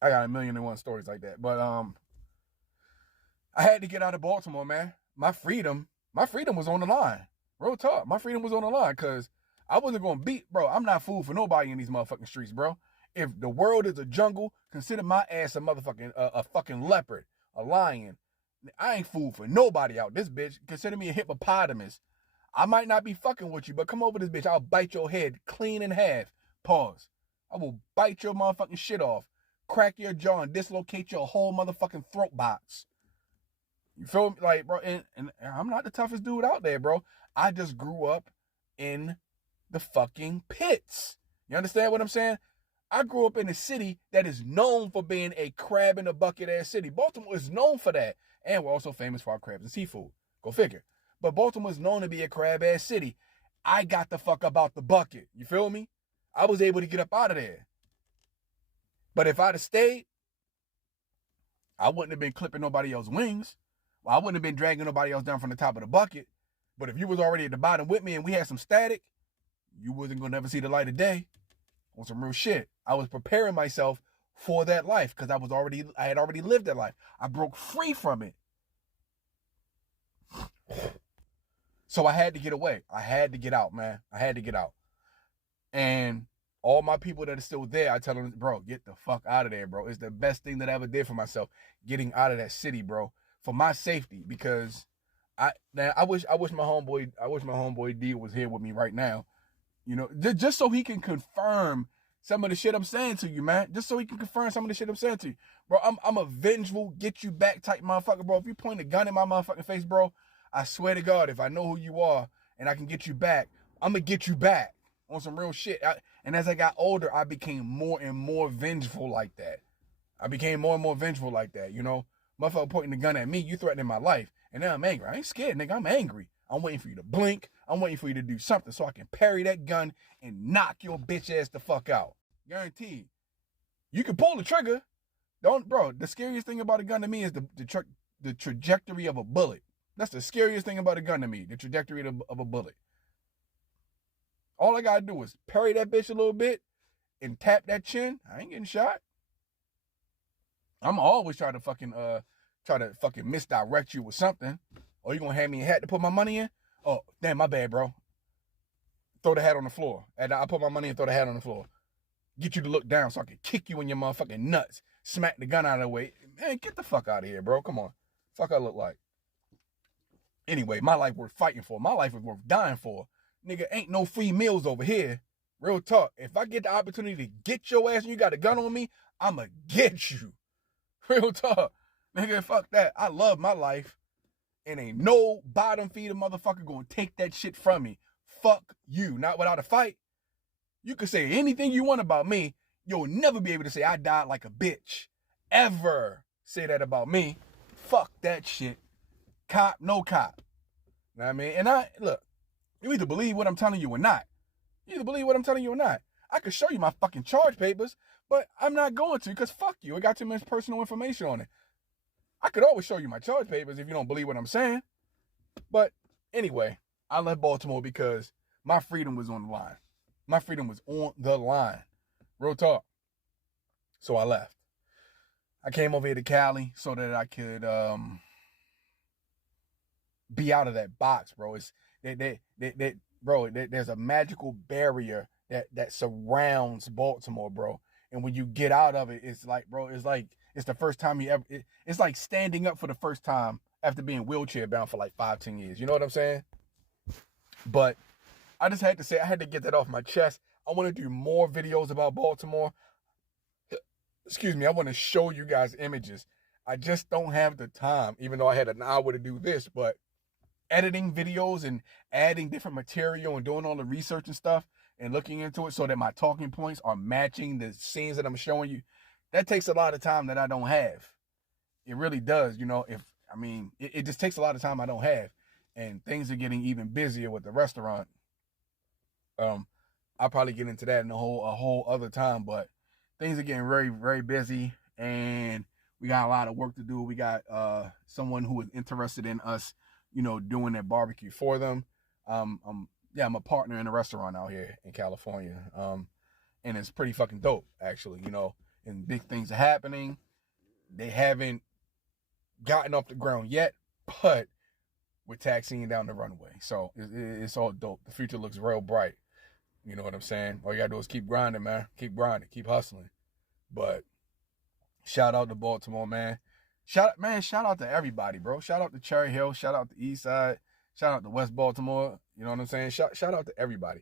I got 1,000,001 stories like that. But I had to get out of Baltimore, man. My freedom was on the line. Real talk. My freedom was on the line because I wasn't going to beat, bro. I'm not fool for nobody in these motherfucking streets, bro. If the world is a jungle, consider my ass a motherfucking, a fucking leopard, a lion. I ain't fool for nobody out this bitch. Consider me a hippopotamus. I might not be fucking with you, but come over this bitch. I'll bite your head clean in half. Pause. I will bite your motherfucking shit off, crack your jaw, and dislocate your whole motherfucking throat box. You feel me? Like, bro, and I'm not the toughest dude out there, bro. I just grew up in the fucking pits. You understand what I'm saying? I grew up in a city that is known for being a crab in a bucket ass city. Baltimore is known for that. And we're also famous for our crabs and seafood. Go figure. But Baltimore is known to be a crab ass city. I got the fuck up out the bucket. You feel me? I was able to get up out of there. But if I'd have stayed, I wouldn't have been clipping nobody else's wings. Well, I wouldn't have been dragging nobody else down from the top of the bucket. But if you was already at the bottom with me and we had some static, you wasn't going to never see the light of day. On some real shit. I was preparing myself for that life because I had already lived that life. I broke free from it. So I had to get away. I had to get out, man. I had to get out. And all my people that are still there, I tell them, bro, get the fuck out of there, bro. It's the best thing that I ever did for myself, getting out of that city, bro, for my safety. Because I wish my homeboy D was here with me right now. You know, just so he can confirm some of the shit I'm saying to you, man. Just so he can confirm some of the shit I'm saying to you. Bro, I'm a vengeful, get you back type motherfucker, bro. If you point a gun in my motherfucking face, bro, I swear to God, if I know who you are and I can get you back, I'm going to get you back on some real shit. And as I got older, I became more and more vengeful like that. You know? Motherfucker pointing the gun at me, you threatening my life. And now I'm angry. I ain't scared, nigga. I'm angry. I'm waiting for you to blink. I'm waiting for you to do something so I can parry that gun and knock your bitch ass the fuck out. Guaranteed. You can pull the trigger. Bro, the scariest thing about a gun to me is the trajectory of a bullet. That's the scariest thing about a gun to me, the trajectory of a bullet. All I gotta do is parry that bitch a little bit and tap that chin. I ain't getting shot. I'm always trying to fucking misdirect you with something. Or you gonna hand me a hat to put my money in? Oh, damn, my bad, bro. Throw the hat on the floor. And I put my money and throw the hat on the floor. Get you to look down so I can kick you in your motherfucking nuts. Smack the gun out of the way. Man, get the fuck out of here, bro. Come on. Fuck I look like. Anyway, my life worth fighting for. My life is worth dying for. Nigga, ain't no free meals over here. Real talk. If I get the opportunity to get your ass and you got a gun on me, I'ma get you. Real talk. Nigga, fuck that. I love my life. And ain't no bottom feeder motherfucker gonna take that shit from me. Fuck you. Not without a fight. You can say anything you want about me. You'll never be able to say I died like a bitch. Ever say that about me. Fuck that shit. Cop, no cop. You know what I mean? And look, you either believe what I'm telling you or not. I could show you my fucking charge papers, but I'm not going to because fuck you. It got too much personal information on it. I could always show you my charge papers if you don't believe what I'm saying. But anyway, I left Baltimore because my freedom was on the line. My freedom was on the line. Real talk. So I left. I came over here to Cali so that I could be out of that box, bro. There's a magical barrier that surrounds Baltimore, bro. And when you get out of it, it's like, bro, it's the first time you ever, it's like standing up for the first time after being wheelchair bound for like 5-10 years. You know what I'm saying? But I just had to say, I had to get that off my chest. I want to do more videos about Baltimore. Excuse me, I want to show you guys images. I just don't have the time, even though I had an hour to do this, but editing videos and adding different material and doing all the research and stuff and looking into it so that my talking points are matching the scenes that I'm showing you, that takes a lot of time that I don't have. It really does, you know. It just takes a lot of time I don't have, and things are getting even busier with the restaurant. I'll probably get into that in a whole other time, but things are getting very, very busy, and we got a lot of work to do. We got someone who is interested in us, you know, doing that barbecue for them. I'm a partner in a restaurant out here in California, and it's pretty fucking dope, actually, you know, and big things are happening. They haven't gotten off the ground yet, but we're taxiing down the runway, so it's all dope. The future looks real bright. You know what I'm saying? All you gotta do is keep grinding, man. Keep grinding, keep hustling. But shout out to Baltimore, man. Shout out to everybody, bro. Shout out to Cherry Hill. Shout out to East Side. Shout out to West Baltimore. You know what I'm saying? Shout out to everybody.